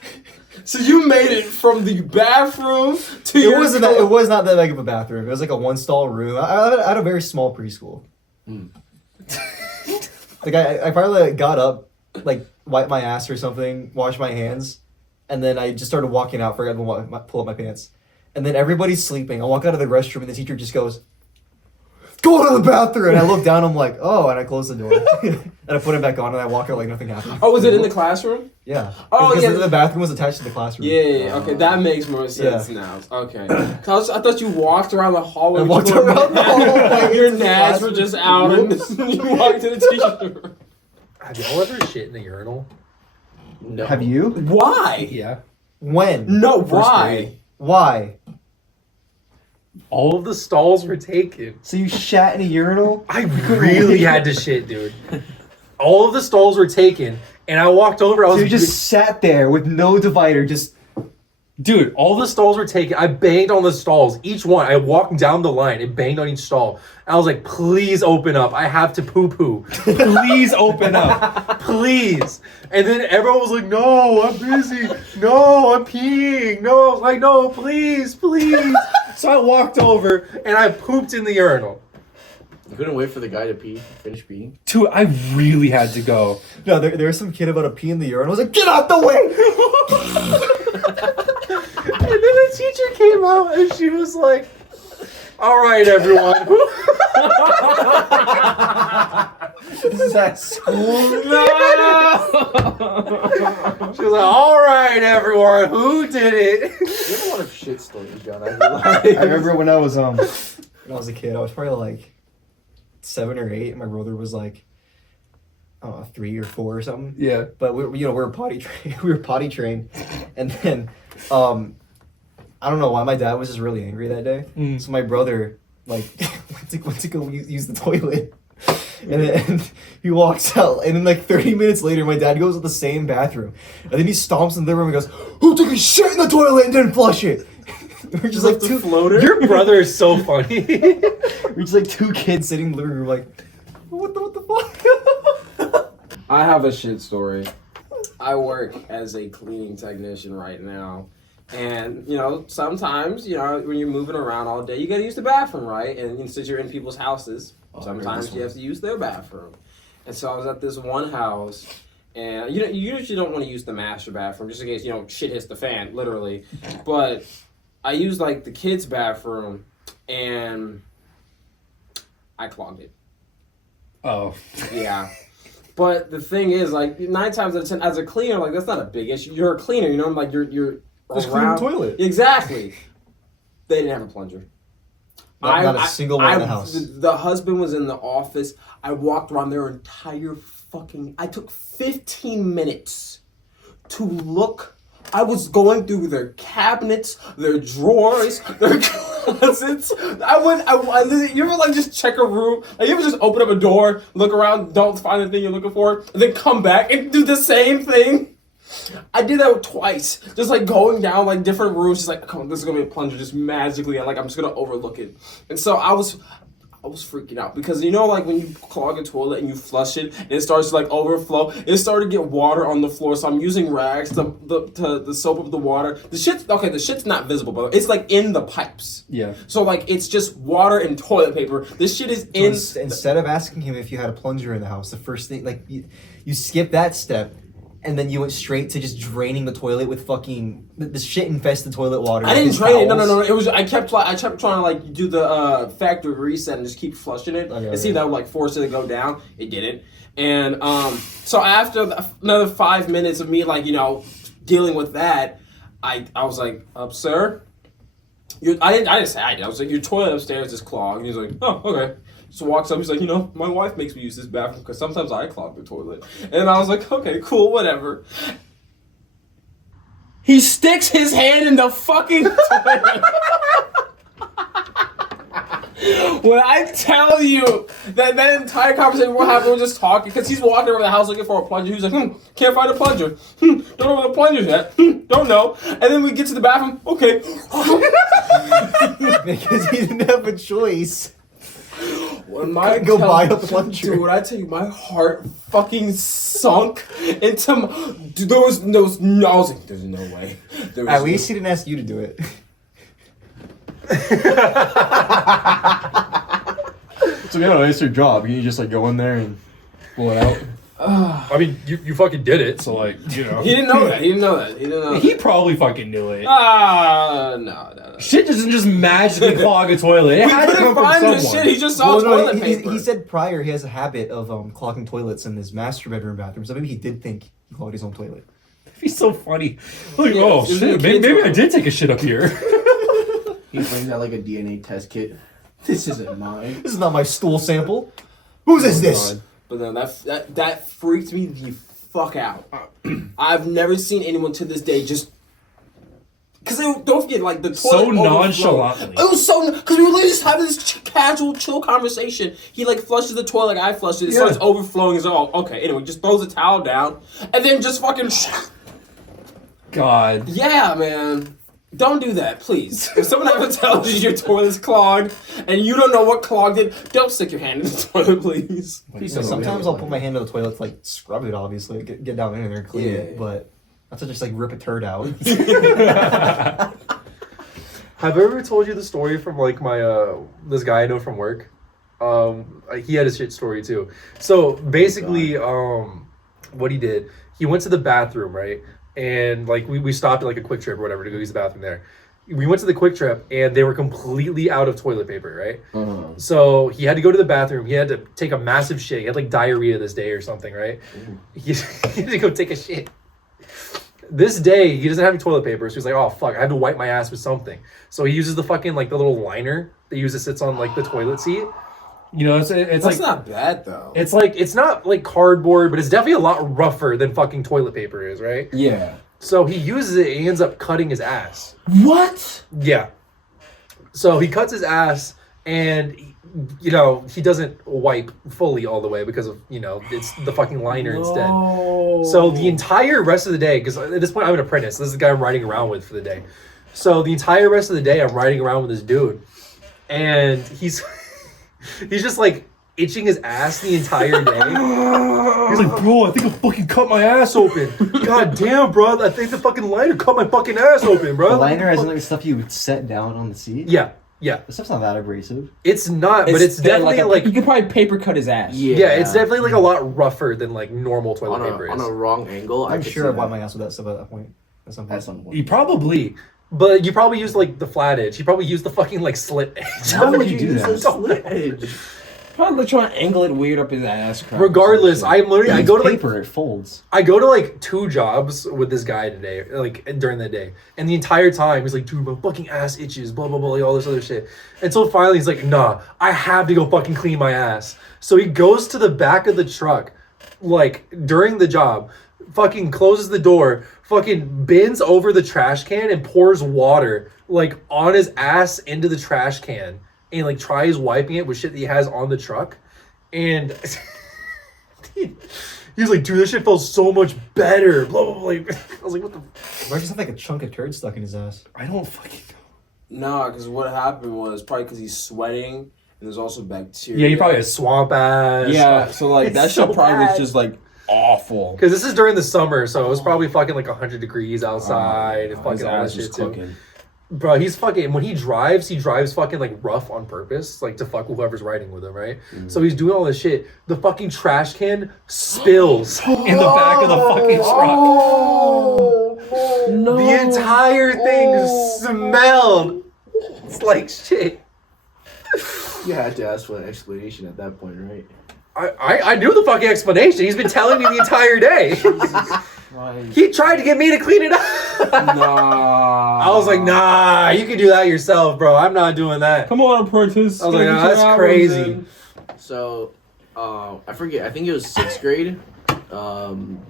So you made it from the bathroom to It was not that big of a bathroom. It was like a 1-stall room. I had a very small preschool. Like I probably like, got up, like wiped my ass or something, washed my hands, and then I just started walking out. Forgot to pull up my pants, and then everybody's sleeping. I walk out of the restroom and the teacher just goes, "Go to the bathroom!" And I look down. I'm like, "Oh!" And I close the door and I put it back on and I walk out like nothing happened. Oh, was it in the classroom? Yeah. Oh, because yeah. the bathroom was attached to the classroom. Yeah, okay, that makes more sense now. Okay. 'Cause I thought you walked around the hallway. I walked around the hallway Your into the nads were classroom. just out and you walked to the teacher's room. Have y'all ever shit in the urinal? No. Have you? Why? Yeah. When? No, First why? grade. Why? All of the stalls were taken. So you shat in a urinal? I really had to shit, dude. All of the stalls were taken, and I walked over. So you just sat there with no divider, just Dude, all the stalls were taken. I banged on the stalls. Each one. I walked down the line and banged on each stall. I was like, please open up. I have to poo-poo. Please open up. Please. And then everyone was like, no, I'm busy. No, I'm peeing. No, I was like, no, please, please. So I walked over and I pooped in the urinal. You couldn't wait for the guy to finish peeing? Dude, I really had to go. no. There was some kid about to pee in the urinal. I was like, get out the way! And then the teacher came out and she was like, all right, everyone. This is at school. She was like, all right, everyone, who did it? You have a lot of shit stories, John. I I remember when I was a kid. I was probably like 7 or 8. And my brother was like, 3 or 4 or something. Yeah. But we were potty trained. We were potty trained, and then I don't know why my dad was just really angry that day. So my brother like went to go use the toilet, and then he walks out, and then like 30 minutes later, my dad goes to the same bathroom, and then he stomps in the room and goes, "Who took a shit in the toilet and didn't flush it?" We're just like two floater. Your brother is so funny. We're just like 2 kids sitting in the living room like, what the fuck? I have a shit story. I work as a cleaning technician right now. And, sometimes, when you're moving around all day, you gotta use the bathroom, right? And since you're in people's houses, sometimes you have to use their bathroom. And so I was at this one house, and you usually don't want to use the master bathroom just in case, shit hits the fan, literally. But I used, like, the kids' bathroom, and I clogged it. Oh. Yeah. But the thing is, like, 9 times out of 10, as a cleaner, like, that's not a big issue. You're a cleaner, like, you're Just clean the toilet. Exactly. They didn't have a plunger. Not a single one in the house. The husband was in the office. I walked around their entire I took 15 minutes to look. I was going through their cabinets, their drawers, their closets. You ever like just check a room? Like you ever just open up a door, look around, don't find the thing you're looking for, and then come back and do the same thing? I did that twice. Just like going down like different rooms, just like, come on, this is gonna be a plunger just magically, and like I'm just gonna overlook it. And so I was freaking out because like when you clog a toilet and you flush it and it starts to like overflow, it started to get water on the floor. So I'm using rags to soap up the water. The shit's not visible, but it's like in the pipes. Yeah. So like it's just water and toilet paper. This shit is in. So instead of asking him if you had a plunger in the house, the first thing like you skip that step. And then you went straight to just draining the toilet with fucking the shit infested toilet water. I didn't drain it. No. It was. I kept trying to like do the factory reset and just keep flushing it and see if that would like force it to go down. It didn't. And so after another 5 minutes of me like dealing with that, I was like, sir, I didn't say I did. I was like, your toilet upstairs is clogged. And he's like, oh, okay. So walks up, he's like, my wife makes me use this bathroom because sometimes I clog the toilet. And I was like, okay, cool, whatever. He sticks his hand in the fucking toilet. When I tell you that entire conversation what happened, we're just talking because he's walking over the house looking for a plunger. He's like, can't find a plunger. Don't know where the plunger's at. Don't know. And then we get to the bathroom. Okay. Because he didn't have a choice. When I Go buy a plunger. Dude, when I tell you, my heart fucking sunk into my... Dude, I was like, there's no way. At least he didn't ask you to do it. So yeah, it's your job. You just like go in there and pull it out. I mean, you fucking did it, so like, you know. He didn't know that. He probably fucking knew it. No. Shit doesn't just magically clog a toilet. It We had to couldn't come from find someone. this shit. He just saw toilet paper. He said prior he has a habit of clogging toilets in his master bedroom bathroom, so maybe he did think he clogged his own toilet. He's so funny. Like, Yeah, oh it was shit, a maybe kid's I did take a shit up here. He brings out like a DNA test kit. This isn't mine. This is not my stool sample. Whose is this? But then that freaked me the fuck out. I've never seen anyone to this day just... Because don't forget, like, the toilet So overflowed. nonchalantly. It was so... Because we were literally just having this casual, chill conversation. He, like, flushes the toilet like I flushed it. It starts overflowing. He's like, oh, okay. Anyway, just throws the towel down. And then just fucking... God. Yeah, man. Don't do that, please. If someone ever tells you your toilet's clogged and you don't know what clogged it, don't stick your hand in the toilet, please. Sometimes I'll put my hand in the toilet to like scrub it, obviously, get down in there and clean it, Yeah. but not to just like rip a turd out. Have I ever told you the story from like my this guy I know from work? He had a shit story too. So basically, what he did, he went to the bathroom, right? And like we stopped at like a Quick Trip or whatever to go use the bathroom there. We went to the Quick Trip and they were completely out of toilet paper, right? So he had to go to the bathroom. He had to take a massive shit. He had like diarrhea this day or something, right? He had to go take a shit. This day, he doesn't have any toilet paper, so he's like, oh fuck, I have to wipe my ass with something. So he uses the fucking like the little liner that sits on like the toilet seat. You know, it's That's like not bad, though. it's like it's not like cardboard, but it's definitely a lot rougher than fucking toilet paper is, right? Yeah. So he uses it and he ends up cutting his ass. What? Yeah. So he cuts his ass and you know, he doesn't wipe fully all the way because of, you know, it's the fucking liner instead. So the entire rest of the day, because at this point I'm an apprentice, this is the guy I'm riding around with for the day. So the entire rest of the day I'm riding around with this dude and he's just like itching his ass the entire day. He's like, bro, I think I fucking cut my ass open. God damn, bro, I think the fucking liner cut my fucking ass open, bro. The liner isn't like stuff you would set down on the seat. Yeah, yeah. The stuff's not that abrasive. It's not, but it's definitely like you could probably paper cut his ass. yeah, it's definitely like a lot rougher than like normal toilet paper is. On a wrong angle. I'm sure I wiped my ass with that stuff at that point. At some point. You probably, but you probably used like the flat edge. You probably used the fucking like slit edge. How would you do that? a slit edge? Probably trying to angle it weird up his ass crack. Regardless, I'm literally I go to like paper, it folds. I go to like 2 jobs with this guy today, like during the day, and the entire time he's like, dude, my fucking ass itches, blah blah blah, like, all this other shit. Until finally he's like, nah, I have to go fucking clean my ass. So he goes to the back of the truck, like during the job, fucking closes the door, fucking bends over the trash can and pours water like on his ass into the trash can. And like tries wiping it with shit that he has on the truck, and he was like, "Dude, this shit felt so much better." Blah blah blah. I was like, "What the?" Why just have like a chunk of turd stuck in his ass? I don't fucking know. Nah, because what happened was probably because he's sweating and there's also bacteria. Yeah, he probably has swamp ass. Yeah, so like It's that so shit probably bad. was just like awful. Because this is during the summer, so it was probably fucking like 100 degrees outside and His fucking all ass that was shit too. cooking. Bro, he's fucking, when he drives fucking like rough on purpose, like to fuck with whoever's riding with him, right? So he's doing all this shit. The fucking trash can spills in the back of the fucking truck. No. The entire thing smelled. It's like shit. You had to ask for an explanation at that point, right? I knew the fucking explanation. He's been telling me the entire day. He tried to get me to clean it up. Nah. I was like, nah, you can do that yourself, bro. I'm not doing that. Come on, apprentice. I was like, nah, that's crazy. So, I forget. I think it was 6th grade.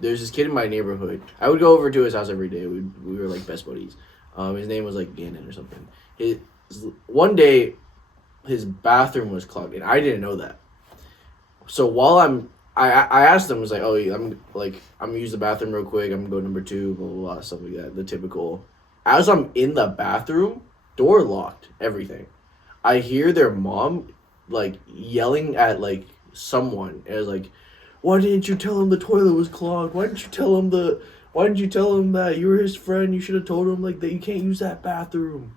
There's this kid in my neighborhood. I would go over to his house every day. We were like best buddies. His name was like Gannon or something. One day, his bathroom was clogged, and I didn't know that. So while I asked him, I was like, oh, yeah, I'm gonna use the bathroom real quick. I'm gonna go number 2, blah blah blah, stuff like that. The typical. As I'm in the bathroom, door locked, everything. I hear their mom like yelling at like someone. It was like, why didn't you tell him the toilet was clogged? Why didn't you tell him that you were his friend? You should have told him like that you can't use that bathroom.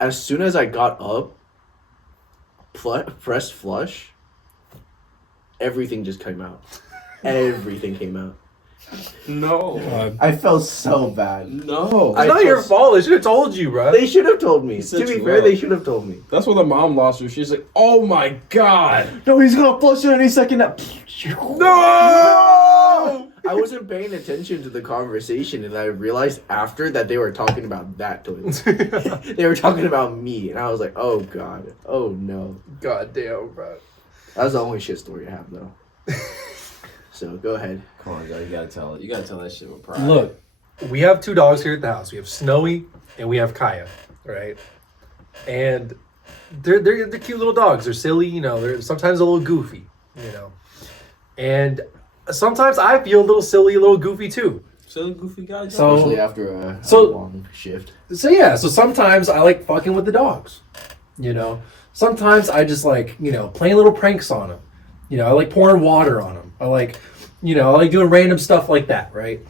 As soon as I got up, pressed flush, everything just came out. Everything came out. No. I felt so bad. No. It's not your fault. They should have told you, bro. They should have told me. set To be you fair, up. they should have told me. That's where the mom lost her. She's like, oh my god. No, he's gonna flush it any second. No! I wasn't paying attention to the conversation, and I realized after that they were talking about that toilet. They were talking about me, and I was like, oh god. Oh no. God damn, bro. That was the only shit story I have, though. So, go ahead. Come on, Joe. You gotta tell it. You gotta tell that shit with pride. Look, we have 2 dogs here at the house. We have Snowy and we have Kaya, right? And they're cute little dogs. They're silly, you know. They're sometimes a little goofy, you know. And sometimes I feel a little silly, a little goofy too. Silly goofy guy. So- Especially after a So- long shift. So yeah, so sometimes I like fucking with the dogs, you know. Sometimes I just like, you know, playing little pranks on them. You know, I like pouring water on them. I like doing random stuff like that, right?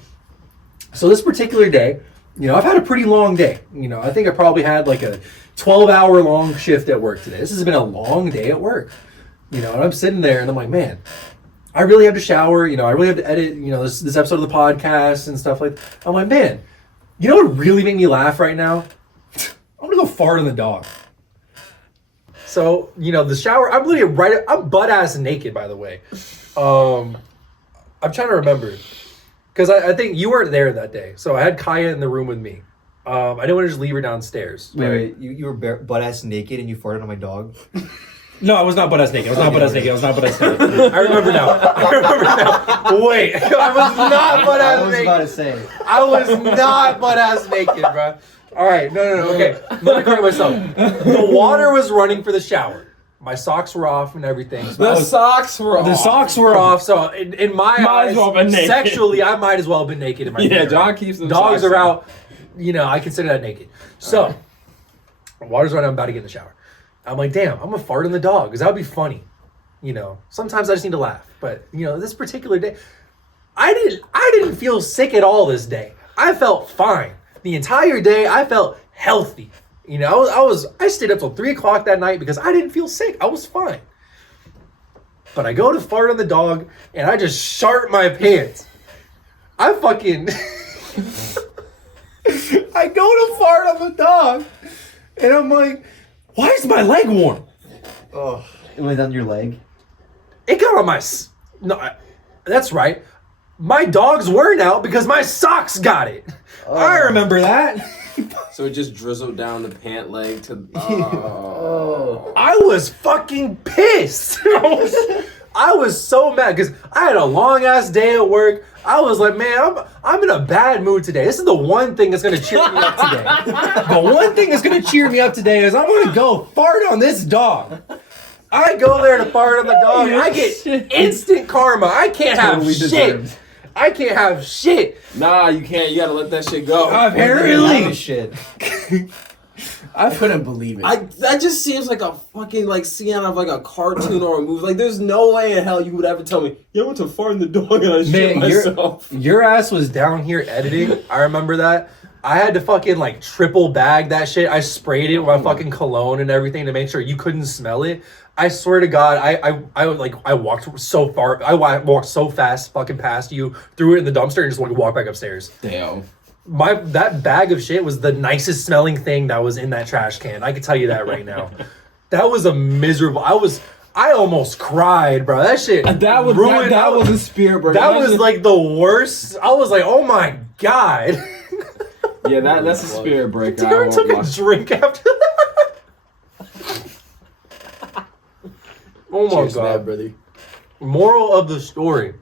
So this particular day, you know, I've had a pretty long day. You know, I think I probably had like a 12-hour long shift at work today. This has been a long day at work. You know, and I'm sitting there and I'm like, man, I really have to shower. You know, I really have to edit, you know, this episode of the podcast and stuff like that. I'm like, man, you know what would really make me laugh right now? I'm gonna go fart on the dog. So, you know, the shower, I'm literally I'm butt ass naked, by the way. I'm trying to remember. Because I think you weren't there that day. So I had Kaya in the room with me. I didn't want to just leave her downstairs. Wait, you were butt ass naked and you farted on my dog? No, I was not butt ass naked. I was not butt ass naked. I remember now. Wait, I was not butt ass I was naked. about to say. I was not butt ass naked, bro. All right, no, okay. Let me correct myself. The water was running for the shower. My socks were off and everything. The socks were off. The socks were off, so in my Might eyes, as well have been naked. sexually, I might as well have been naked in my Yeah, mirror. John keeps them Dogs socks are on. out. You know, I consider that naked. So, water's running. I'm about to get in the shower. I'm like, damn, I'm gonna fart on the dog because that would be funny. You know, sometimes I just need to laugh. But you know, this particular day, I didn't feel sick at all this day. I felt fine the entire day. I felt healthy. You know, I stayed up till 3:00 that night because I didn't feel sick. I was fine. But I go to fart on the dog and I just shart my pants. I fucking I go to fart on the dog and I'm like, why is my leg warm? Oh, it went down your leg. It got on my that's right. My dog's wearing out because my socks got it. I remember that. So it just drizzled down the pant leg to. I was fucking pissed. I was so mad because I had a long ass day at work. I was like, man, I'm in a bad mood today. This is the one thing that's gonna cheer me up today. The one thing that's gonna cheer me up today is I'm gonna go fart on this dog. I go there to fart on the dog and I get instant karma. I can't have Totally shit. deserved. I can't have shit. Nah, you can't. You gotta let that shit go. Apparently. Shit. I couldn't believe it. That just seems like a fucking like scene out of like a cartoon or a movie. Like, there's no way in hell you would ever tell me, yeah, I went to fart in the dog and I shit myself. Your ass was down here editing. I remember that. I had to fucking like triple bag that shit. I sprayed it with my fucking cologne and everything to make sure you couldn't smell it. I swear to God, I walked so far. I walked so fast, fucking past you, threw it in the dumpster, and just walked back upstairs. Damn. That bag of shit was the nicest smelling thing that was in that trash can. I can tell you that right now. That was a miserable. I almost cried, bro. That shit That was ruined. that was a spirit breaker. That was like the worst. I was like, oh my God. yeah, that's a spirit breaker. Darren took a drink after that. Oh my Cheers to God. that, brother. Moral of the story.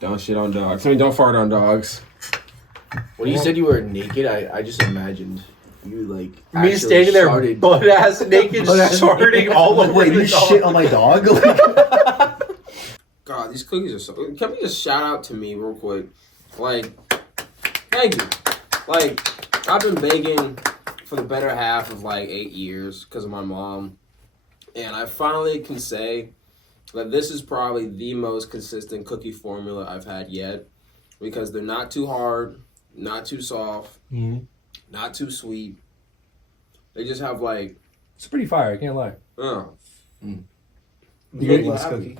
Don't shit on dogs. I mean, don't fart on dogs. When you said you were naked, I just imagined you like Me actually standing there started. butt ass naked, sharding all over Wait, the you dog. shit on my dog? God, these cookies are so. Can we just shout out to me real quick? Like, thank you. Like, I've been baking for the better half of like 8 years because of my mom, and I finally can say that this is probably the most consistent cookie formula I've had yet, because they're not too hard, not too soft, not too sweet. They just have like. It's pretty fire. I can't lie. You Make get you less happy. cookie.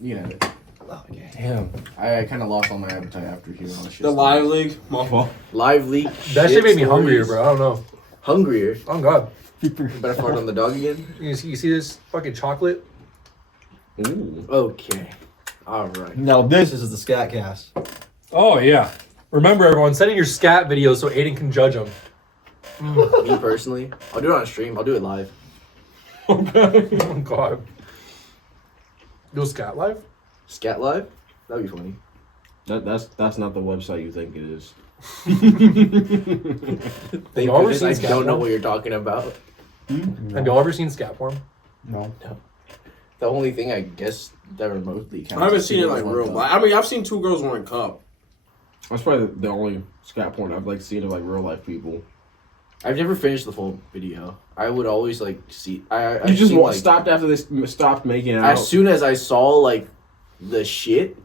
You know, it. Oh, okay. Damn. I kind of lost all my appetite after hearing all this shit. The live league, my fault. Live leak. That shit made me stories. hungrier, bro. I don't know. Hungrier. Oh god. You better fart on the dog again. You see this fucking chocolate? Ooh. Okay. All right. Now this is the Scat-cast. Oh yeah. Remember, everyone, send in your scat videos so Aiden can judge them. Me personally, I'll do it on stream. I'll do it live. Okay. Oh god. You'll scat live? Scat live? That'd be funny. That's not the website you think it is. Thank Y'all ever goodness seen I scat don't know porn? what you're talking about. Have y'all ever seen scat porn? No. The only thing I guess that remotely counts. I haven't is seen it Two like Girls, real One life. Cup. I mean, I've seen 2 Girls, 1 Cup. That's probably the only scat porn I've like seen of like real life people. I've never finished the full video. I would always like see. I You just seen, like, stopped after they stopped making it out. as soon as I saw like the shit.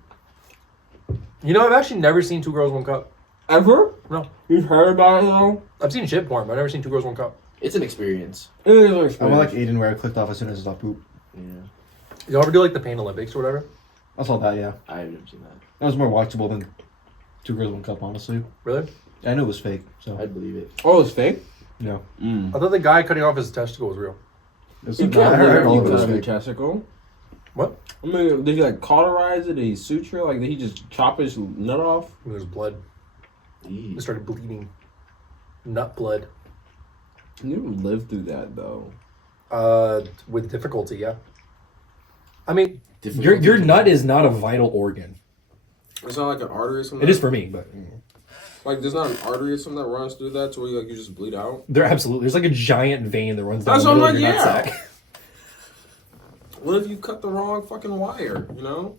You know, I've actually never seen 2 Girls, 1 Cup. Ever? No. You've heard about it though? I've seen shit porn, but I've never seen 2 Girls, 1 Cup. It's an experience. It is an I went experience. like Aiden where I clicked off as soon as I saw poop. Yeah, Y'all ever do like the Pain Olympics or whatever? I saw that, yeah. I haven't seen that. That was more watchable than 2 Girls, 1 Cup, honestly. Really? I knew it was fake, so. I'd believe it. Oh, it's fake? No. I thought the guy cutting off his testicle was real. You I can't heard all really of it cut was off your fake. testicle. What? I mean, did he like cauterize it? Did he suture? Like, did he just chop his nut off? There's blood. Eee. It started bleeding. Nut blood. You never lived through that though. With difficulty, yeah. I mean, Difficult your to nut do. is not a vital organ. It's not like an artery or something. It is for me, but Like, there's not an artery or something that runs through that to where you just bleed out. there absolutely there's like a giant vein that runs down That's the what middle I'm of your like, nutsack. What if you cut the wrong fucking wire, you know?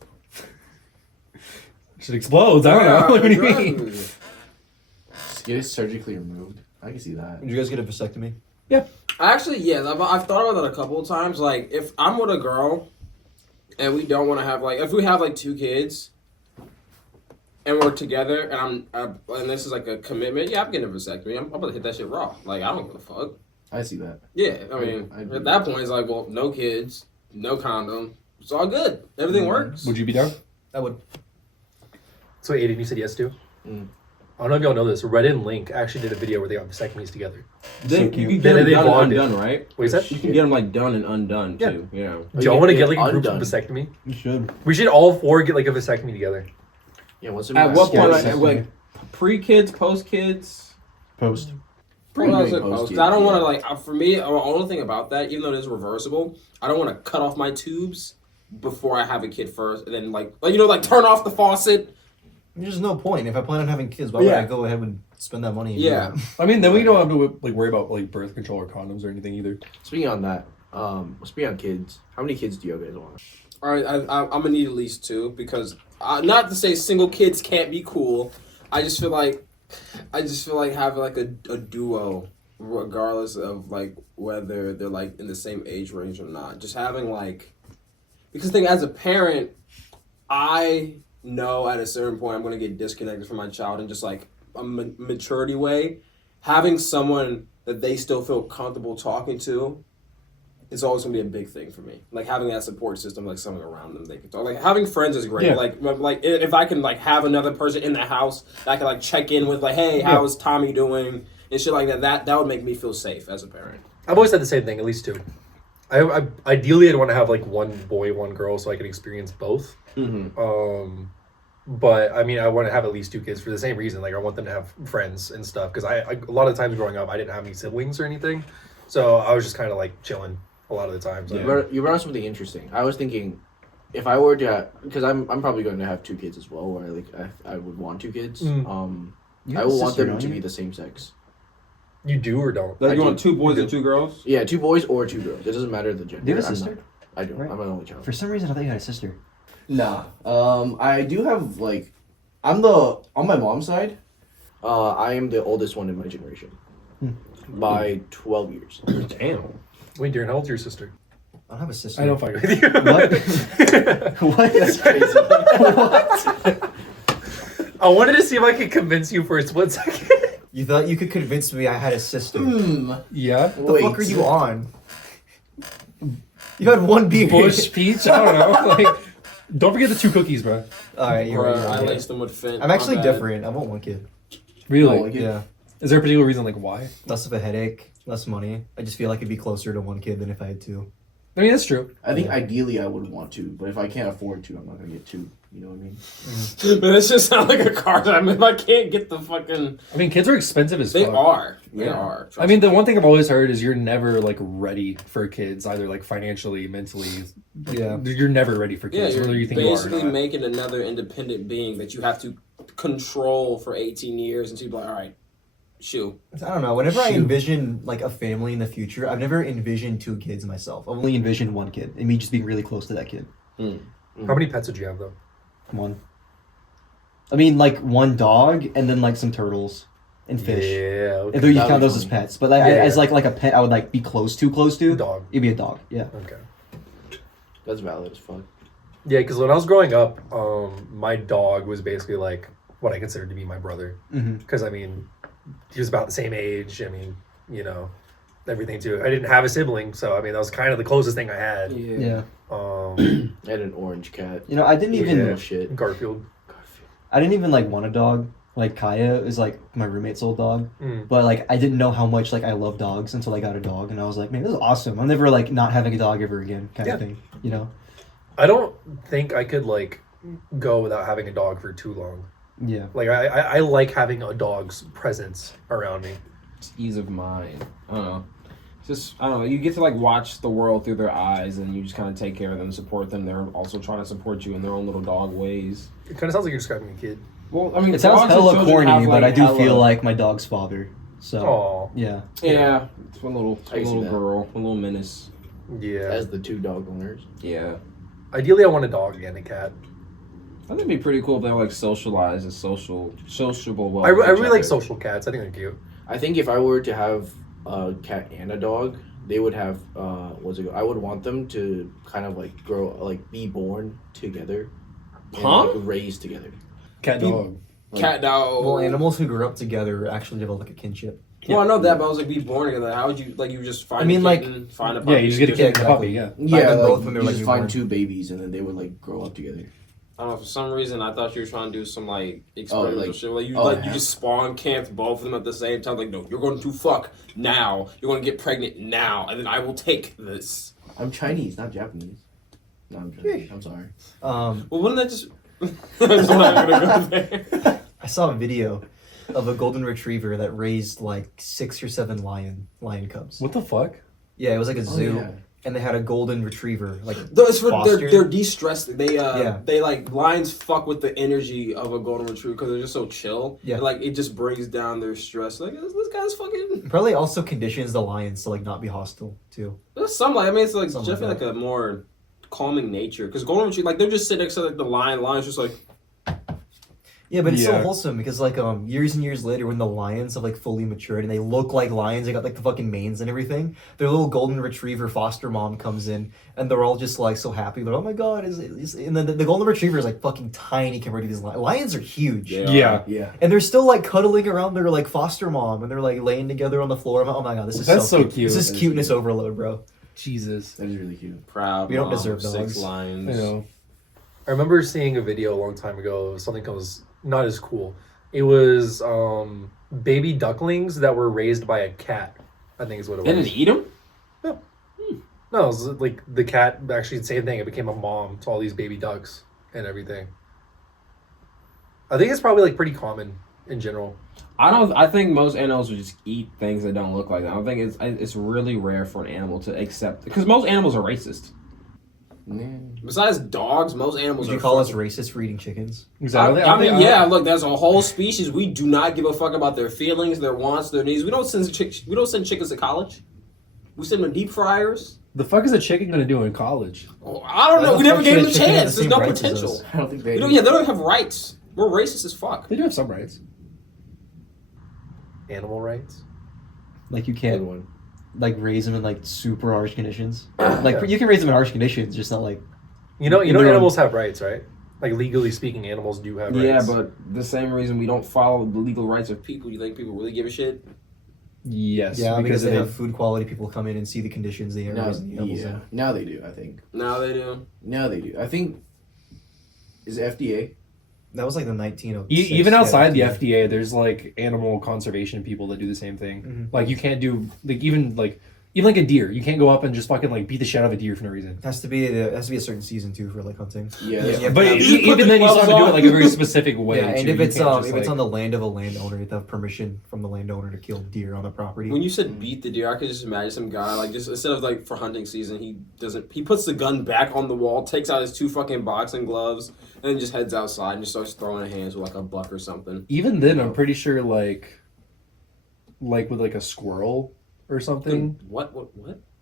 It explodes. I don't know. What do you mean? exactly. Get it surgically removed. I can see that. Did you guys get a vasectomy? Actually, yes, I've thought about that a couple of times. Like, if I'm with a girl and we don't want to have, like, if we have, like, 2 kids and we're together and and this is, like, a commitment, yeah, I'm getting a vasectomy. I'm about to hit that shit raw. Like, I don't give a fuck. I see that. Yeah, I mean, I do. at that point, it's like, well, no kids, no condom. It's all good. Everything works. Would you be down? I would. So Aiden, you said yes to? Mm. I don't know if y'all know this. Reddit and Link actually did a video where they got vasectomies together. Then cute. you can Then get them they done and bonded. undone, right? What is that? You can get them like done and undone Yeah. too. Yeah. Do y'all want to you get like a group undone. vasectomy? You should. We should all 4 get like a vasectomy together. Yeah, what's At what point? vasectomy. Like pre-kids, post-kids. Post. Well, I was doing like, post 'cause I don't kid, want to yeah. like. For me, the only thing about that, even though it is reversible, I don't want to cut off my tubes before I have a kid first, and then like turn off the faucet. There's no point. If I plan on having kids, why would Yeah. I go ahead and spend that money? and do Yeah. that? I mean, then we don't have to like worry about like birth control or condoms or anything either. Speaking on that, speaking on kids, how many kids do you guys want? All right, I'm gonna need at least 2 because not to say single kids can't be cool. I just feel like having like a duo, regardless of like whether they're like in the same age range or not. Just having like, because the thing as a parent, I know at a certain point I'm gonna get disconnected from my child in just like a maturity way. Having someone that they still feel comfortable talking to is always gonna be a big thing for me. Like having that support system, like someone around them they can talk. Like having friends is great. Yeah. Like if I can like have another person in the house that I can like check in with, like, hey, how's Tommy doing and shit like that. That would make me feel safe as a parent. I've always said the same thing, at least 2. I ideally I'd want to have like 1 boy, 1 girl, so I can experience both. Mm-hmm. But I mean, I want to have at least 2 kids for the same reason. Like, I want them to have friends and stuff. Because I a lot of times growing up, I didn't have any siblings or anything, so I was just kind of like chilling a lot of the times. You brought up something interesting. I was thinking, if I were to, because I'm probably going to have 2 kids as well. Where like I would want 2 kids. You I have a would want sister, them don't to you? be the same sex. You do or don't? Like, I you want do. 2 boys and 2 girls? Yeah, 2 boys or 2 girls. It doesn't matter the gender. Do you have a I'm sister? not- I do. Right. I'm an only child. For some reason, I thought you had a sister. Nah. I do have like, on my mom's side, I am the oldest one in my generation, by 12 years. Damn. Wait, Darren, how old's your sister? I don't have a sister. I don't fuck with you. What? What? That's crazy. What? I wanted to see if I could convince you for a split second. You thought you could convince me I had a sister? Yeah. The fuck are you on? You had one beer. Bush peach? I don't know. Like, don't forget the 2 cookies, bro. All right, you're right. Bruh, I you're right. laced them with Fent. I'm actually My bad. different. I want one kid. Really? Oh, like- Yeah. Is there a particular reason, like, why? Less of a headache, less money. I just feel like it'd be closer to one kid than if I had 2. I mean, that's true. I think ideally I would want 2, but if I can't afford 2, I'm not gonna get 2. You know what I mean? Man, this just sounds like a car that I mean, if I can't get the fucking. I mean, kids are expensive as They fuck. are. They Yeah. are. I mean, the one thing I've always heard is you're never, like, ready for kids, either, like, financially, mentally. Yeah. You're never ready for yeah, kids, you're whether you think you are or basically not. making another independent being that you have to control for 18 years until you're like, all right, shoo. I don't know. Whenever I Shoot. envision like a family in the future, I've never envisioned 2 kids myself. I've only envisioned one kid, and me just being really close to that kid. How many pets did you have, though? One. I mean, like 1 dog, and then like some turtles and fish. Yeah. Okay. And though you That'd count be those as funny. pets, but like Yeah, as yeah. like a pet, I would like be close to. Dog. It'd be a dog. Yeah. Okay. That's valid as fuck. Yeah, because when I was growing up, my dog was basically like what I considered to be my brother. Mm-hmm. Because I mean, he was about the same age. I mean, you know, everything too. I didn't have a sibling, so I mean that was kind of the closest thing I had. Yeah. I had an orange cat. You know, I didn't even. Yeah, shit. Garfield. I didn't even like want a dog. Like Kaya is like my roommate's old dog, Mm. but like I didn't know how much like I love dogs until I got a dog, and I was like, man, this is awesome. I'm never like not having a dog ever again, kind Yeah. of thing. You know? I don't think I could like go without having a dog for too long. Yeah. Like I like having a dog's presence around me. It's ease of mind. I don't know. It's just, I don't know. You get to like watch the world through their eyes, and you just kind of take care of them, support them. They're also trying to support you in their own little dog ways. It kind of sounds like you're describing a kid. Well, I mean, It sounds dogs and hella children corny, have, but like, I do hella- feel like my dog's father. So Oh yeah. Yeah, it's one little, I can see that. girl, one little menace. yeah. As the 2 dog owners. Yeah. Ideally, I want a dog and a cat. I think it'd be pretty cool if they like socialize and sociable well. I with each really like other. social cats. I think they're cute. I think if I were to have a cat and a dog, they would have I would want them to kind of like grow, like be born together, and, Huh? like, raised together. Cat dog. Cat dog. Well, animals who grew up together actually develop like a kinship. Well, I know that, but I was like, be born together. How would you, like, you just find I mean, a like- kitten, find a puppy? Yeah, you just get a kid and a exactly. puppy. Yeah. Yeah, them like, both when they're, you like, just find newborn. 2 babies and then they would like grow up together. I don't know, for some reason, I thought you were trying to do some, like, experimental like- shit. Like, you, oh, like, yeah. you just spawn camped both of them at the same time. Like, no, you're going to fuck now. You're going to get pregnant now, and then I will take this. I'm Chinese, not Japanese. No, I'm Chinese. I'm sorry. Um, Well, wouldn't that just... I'm not going to go there. I saw a video of a golden retriever that raised like 6 or 7 lion cubs. What the fuck? Yeah, it was like a zoo, yeah. and they had a golden retriever like It's for, fostered. they're de-stressed. They Yeah. they like lions fuck with the energy of a golden retriever because they're just so chill. Yeah. And, like it just brings down their stress. Like this guy's fucking. Probably also conditions the lions to like not be hostile too. There's some like I mean it's like Something definitely like like a more calming nature because golden retriever like they're just sitting next to like the lion. Lion's just like Yeah, but it's so Yeah. wholesome because like years and years later when the lions have like fully matured and they look like lions, they got like the fucking manes and everything. Their little golden retriever foster mom comes in and they're all just like so happy. They're oh my god, is and then the golden retriever is like fucking tiny compared to these lions. Lions are huge. Yeah. Yeah. Yeah. And they're still like cuddling around their like foster mom and they're like laying together on the floor. I'm like, oh my god, this is That's so so cute. cute. This is cuteness overload, bro. Jesus. That is really cute. proud. We don't mom deserve of 6 dogs. lions. I know. I remember seeing a video a long time ago of something that was not as cool. It was baby ducklings that were raised by a cat. I think is what it They was. didn't eat them. No, it was like the cat actually the same thing. It became a mom to all these baby ducks and everything. I think it's probably like pretty common in general. I think most animals would just eat things that don't look like that. I don't think it's really rare for an animal to accept because most animals are racist. Besides dogs, most animals Would you are call us fucking- racist for eating chickens? Exactly. I mean, yeah. Look, there's a whole species. We do not give a fuck about their feelings, their wants, their needs. We don't send chickens to college. We send them to deep fryers. The fuck is a chicken gonna do in college? Oh, I don't know. Why We the never fuck gave should them a a chicken have chance. the There's same no rights as potential. us? I don't think they. We do. don't, yeah, they don't have rights. We're racist as fuck. They do have some rights. Animal rights. Like you Good can't one. like raise them in like super harsh conditions. Like you can raise them in harsh conditions, just not like You know, In their own- animals have rights, right? Like legally speaking, animals do have rights. Yeah, but the same reason we don't follow the legal rights of people. You think people really give a shit? yes, yeah, because they of have food quality people come in and see the conditions they are Now, raising the animals in. now they do. I think. Now they do. Now they do. I think. Is FDA? That was like the 1906. even outside yeah, the FDA, there's like animal conservation people that do the same thing. Mhm. Like you can't do like even like a deer. You can't go up and just fucking like beat the shit out of a deer for no reason. Has to be a certain season too for like hunting. Yeah. Yeah, But yeah, even then, you still have to do it like a very specific way. Yeah, and too. if You it's can't just, if it's like- on the land of a landowner, you have to have permission from the landowner to kill deer on the property. When you said beat the deer, I could just imagine some guy like just instead of like for hunting season, he puts the gun back on the wall, takes out his 2 fucking boxing gloves, and then just heads outside and just starts throwing hands with like a buck or something. even then, I'm pretty sure like with like a squirrel or something. What?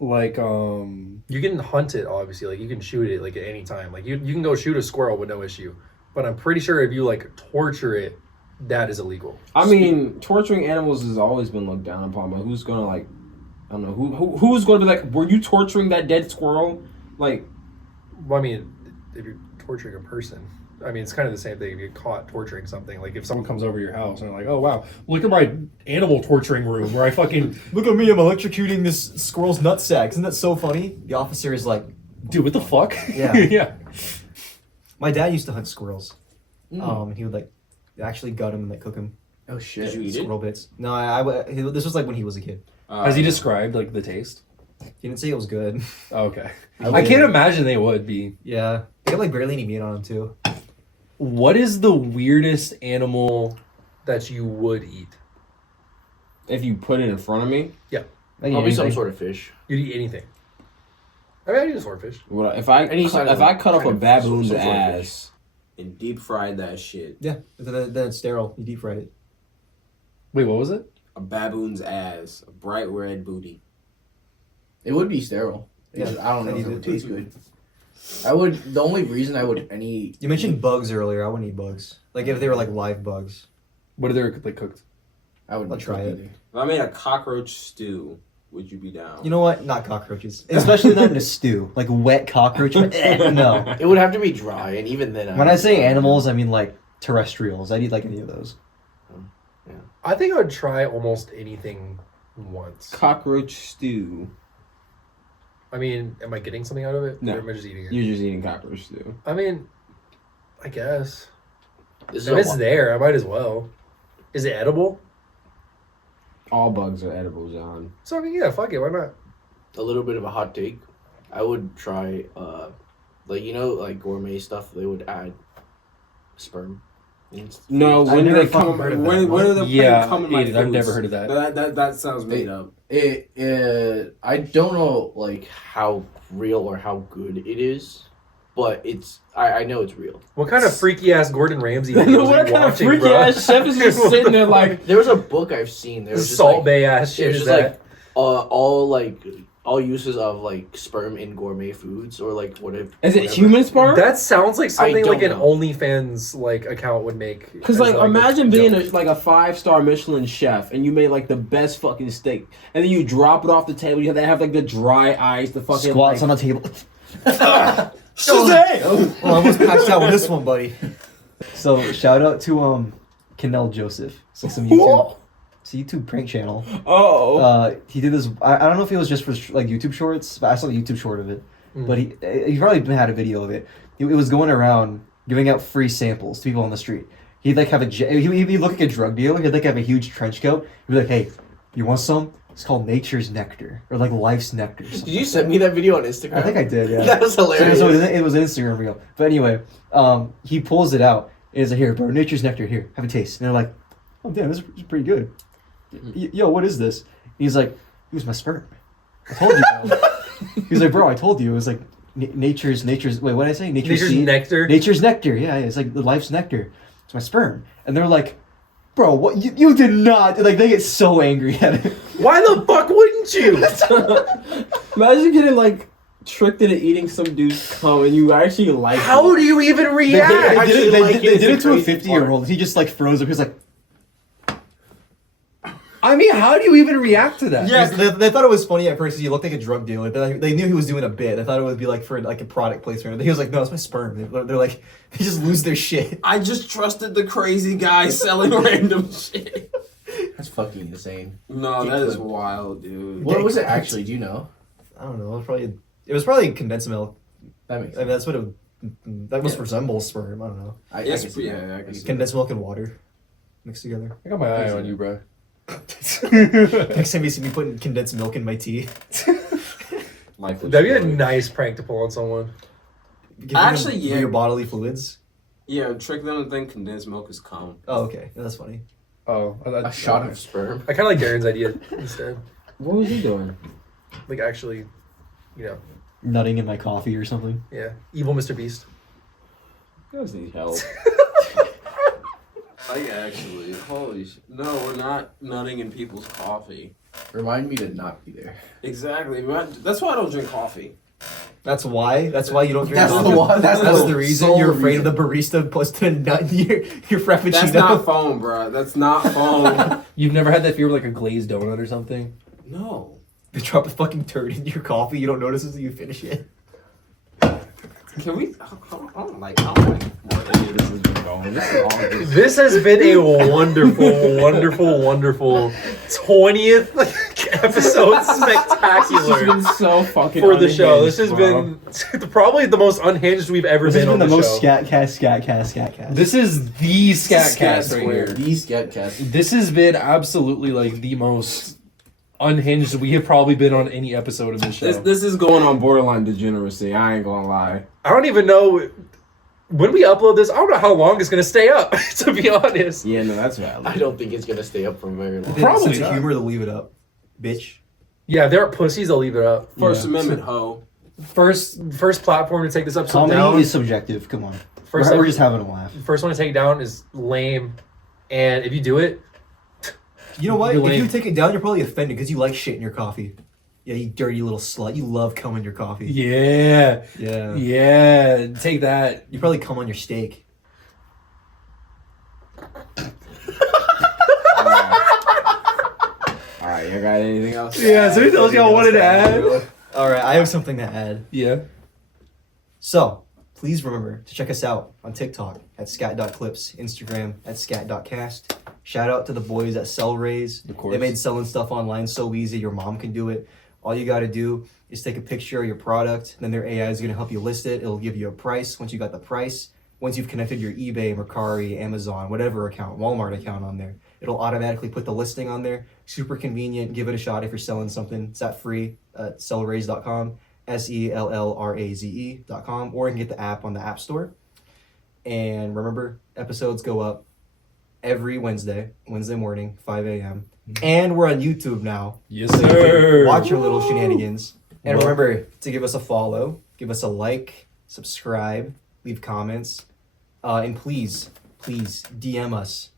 Like you can hunt it, obviously, like you can shoot it like at any time, like you can go shoot a squirrel with no issue, but I'm pretty sure if you like torture it, that is illegal. I mean, torturing animals has always been looked down upon, but who's gonna like, I don't know, who's gonna be like, were you torturing that dead squirrel? Like, Well, I mean, if you're torturing a person, I mean, it's kind of the same thing if you get caught torturing something. Like if someone comes over to your house and they're like, oh wow, look at my animal torturing room where I fucking Look at me, I'm electrocuting this squirrel's nutsack. Isn't that so funny? The officer is like, dude, what the fuck? Yeah. Yeah. my dad used to hunt squirrels. And he would like actually gut them and like cook them. Oh Did shit. you eat it? Squirrel bits. No, this was like when he was a kid. Has he described like the taste? He didn't say it was good. Oh, okay. I I can't would- imagine they would be. Yeah. They got like barely any meat on them too. What is the weirdest animal that you would eat? if you put it in front of me, Probably some sort of fish. You'd eat anything. I mean, I'd eat a swordfish. if I Any cut, kind if of- I cut off a kind of baboon's some sort of fish. ass, and deep fried that shit. Yeah. Then it's sterile. You deep fried it. Wait, what was it? A baboon's ass, a bright red booty. It would be sterile. Yeah, I don't know I'd if eat it would it. taste good. I would. The only reason I would any. You mentioned bugs earlier. I wouldn't eat bugs. Like if they were like live bugs. What are they like cooked? I would I'll try it. If I made a cockroach stew, would you be down? You know what? Not cockroaches. Especially not in a stew. Like wet cockroach. No. It would have to be dry, and even then. When I say animals, I mean like terrestrials. I'd eat like any of those. I think I would try almost anything once. cockroach stew. I mean, am I getting something out of it? No. Or am I just eating it? You're just eating cockroach stew. I mean, I guess. This is If it's a, there, I might as well. Is it edible? All bugs are edible, John. So, I mean, yeah, fuck it. Why not? a little bit of a hot take. I would try, like like gourmet stuff. They would add sperm. No, I've when do never they come? fucking heard of that. When are they Yeah, come in my I've never foods? heard of that. That sounds made up. I don't know like how real or how good it is, but it's I know it's real. What kind of freaky ass Gordon Ramsay What videos are you kind of watching, freaky bro? ass chef is just sitting there like, There was a book I've seen. There was just Salt like, Bay ass shit it's is just that? all uses of like sperm in gourmet foods or like whatever. is it human sperm? That sounds like something don't like an know. OnlyFans like account would make. Because as, like, imagine being joke. like a 5-star Michelin chef and you made like the best fucking steak, and then you drop it off the table. You have to have like the dry ice, the fucking Squats like, on the table. Shazam! Oh, I almost passed out with this one, buddy. So shout out to Kennel Joseph. It's like some YouTube. It's a YouTube prank channel. Oh, He did this. I don't know if it was just for like YouTube shorts, but I saw the YouTube short of it. But he probably had a video of it. It was going around giving out free samples to people on the street. He'd like have he'd look like a drug dealer. He'd like have a huge trench coat. He'd be like, "Hey, you want some? It's called Nature's Nectar or like Life's Nectar." Did you send me that video on Instagram? I think I did. Yeah. That was hilarious. So it was an Instagram reel. But anyway, he pulls it out. And he's like, "Here, bro, Nature's Nectar. Here, have a taste." And they're like, "Oh, damn, this is pretty good." Yo, what is this? And he's like, "It was my sperm. I told you, bro." He's like, "Bro, I told you." It was like, nature's. Wait, what did I say? Nature's seed? nectar. Nature's nectar. Yeah, it's like the life's nectar. It's my sperm, and they're like, bro, what you did not like. They get so angry at it. Why the fuck wouldn't you? Imagine getting like tricked into eating some dude's cum and you actually like How it. do you even They react? did it to a 50-year-old. He just like froze up. He was like, I mean, how do you even react to that? yeah. They thought it was funny at first. He looked like a drug dealer. They knew he was doing a bit. They thought it would be like for like a product placement. He was like, no, it's my sperm. They're like, they just lose their shit. I just trusted the crazy guy selling random shit. That's fucking insane. No, that is wild, dude. What was it actually? Do you know? I don't know. It was probably condensed milk. That makes I mean, that's what that was resembles sperm. I don't know. I Yes, can see that. yeah, I can see Condensed milk and water mixed together. I got my eye on you, bro. Next time you see me putting condensed milk in my tea, Life was That'd be a short. nice prank to pull on someone. give them Actually, yeah. your bodily fluids. Yeah, trick them to think condensed milk is cum. Oh, okay. Yeah, that's funny. Oh, A shot of sperm. I kind of like Darren's idea instead. What was he doing? Like actually, you know, Nutting in my coffee or something. yeah, evil Mr. Beast. You guys need help. Like, actually, holy shit. No, we're not nutting in people's coffee. Remind me to not be there. Exactly. That's why I don't drink coffee. That's why. That's why you don't drink That's coffee. the one. That's the reason sole you're afraid reason. of the barista posting a nut in your frappuccino. That's not foam, bro. That's not foam. You've never had that fear of like a glazed donut or something? No. They drop a fucking turd in your coffee. You don't notice until you finish it. Can we? I don't like where any of this has been going. This is all just. This has been a wonderful, wonderful 20th episode This has spectacular been so fucking for the show. This has unhinged, bro. been probably the most unhinged we've ever This has been been on the the most show. scatcast. This is the Scatcast Scat right here. squared. These get cast. This has been absolutely like the most unhinged we have probably been on any episode of this show. This is going on borderline degeneracy. I ain't gonna lie. I don't even know when we upload this. I don't know how long it's gonna stay up. To be honest, Yeah, no, that's valid. I don't think it's gonna stay up for very long. Probably Sense of not. humor to leave it up, bitch. yeah, there are pussies. I'll leave it up. First Yeah. Amendment, ho. First platform to take this episode Comedy down. is subjective. Come on. First We're just having a laugh. First one to take it down is lame, and if you do it, You know what? You're If you lame. take it down, you're probably offended because you like shit in your coffee. Yeah, you dirty little slut. You love cum in your coffee. yeah, Yeah. take that. You probably cum on your steak. Alright, you got anything else? Yeah, is there anything else y'all wanted to add? All right, I have something to add. Yeah. So, please remember to check us out on TikTok at scat.clips, Instagram at scat.cast. Shout out to the boys at Sell Raise. Of course. They made selling stuff online so easy, your mom can do it. All you got to do is take a picture of your product, then their AI is going to help you list it. It'll give you a price. Once you got the price, once you've connected your eBay, Mercari, Amazon, whatever account, Walmart account on there, it'll automatically put the listing on there. Super convenient. Give it a shot if you're selling something. It's at free at sellraze.com, sellraze.com, or you can get the app on the App Store. And remember, episodes go up every Wednesday morning, 5 a.m. And we're on YouTube now. Yes, So you can sir. watch our little shenanigans. And Well- remember to give us a follow, give us a like, subscribe, leave comments, and please DM us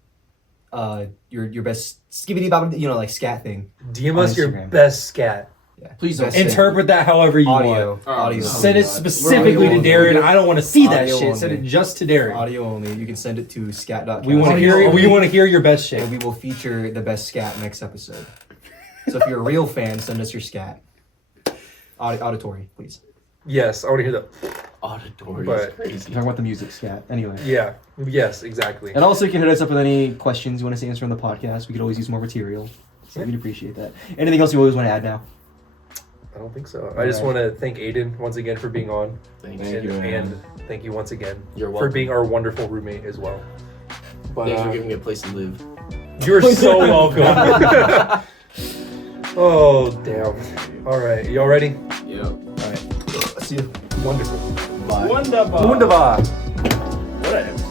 your best skibbity bobbity, like scat thing. DM On us your Instagram. best scat. Yeah. Please don't Best say scat. Interpret that however you audio, want. audio. Send it God. specifically to Audio Darren. only. I don't want to see that Audio shit. Send only. it just to Darren. Audio only. You can send it to scat.cast. We want to hear. We want to hear your best shit. And we will feature the best scat next episode. So if you're a real fan, send us your scat. Auditory, please. Yes, I want to hear that. Auditory But- is crazy. Talk about the music scat. Anyway. Yeah. Yes. Exactly. And also, you can hit us up with any questions you want us to answer on the podcast. We could always use more material. So we'd appreciate that. Anything else you always want to add now? I don't think so. I just want to thank Aiden once again for being on, Thanks. Thank you, man. and thank you once again You're for welcome. being our wonderful roommate as well. But Thanks for giving me a place to live. you're so welcome. Oh damn! All right, y'all ready? Yep. See you. Wonderful. Bye. Wunderbar. What a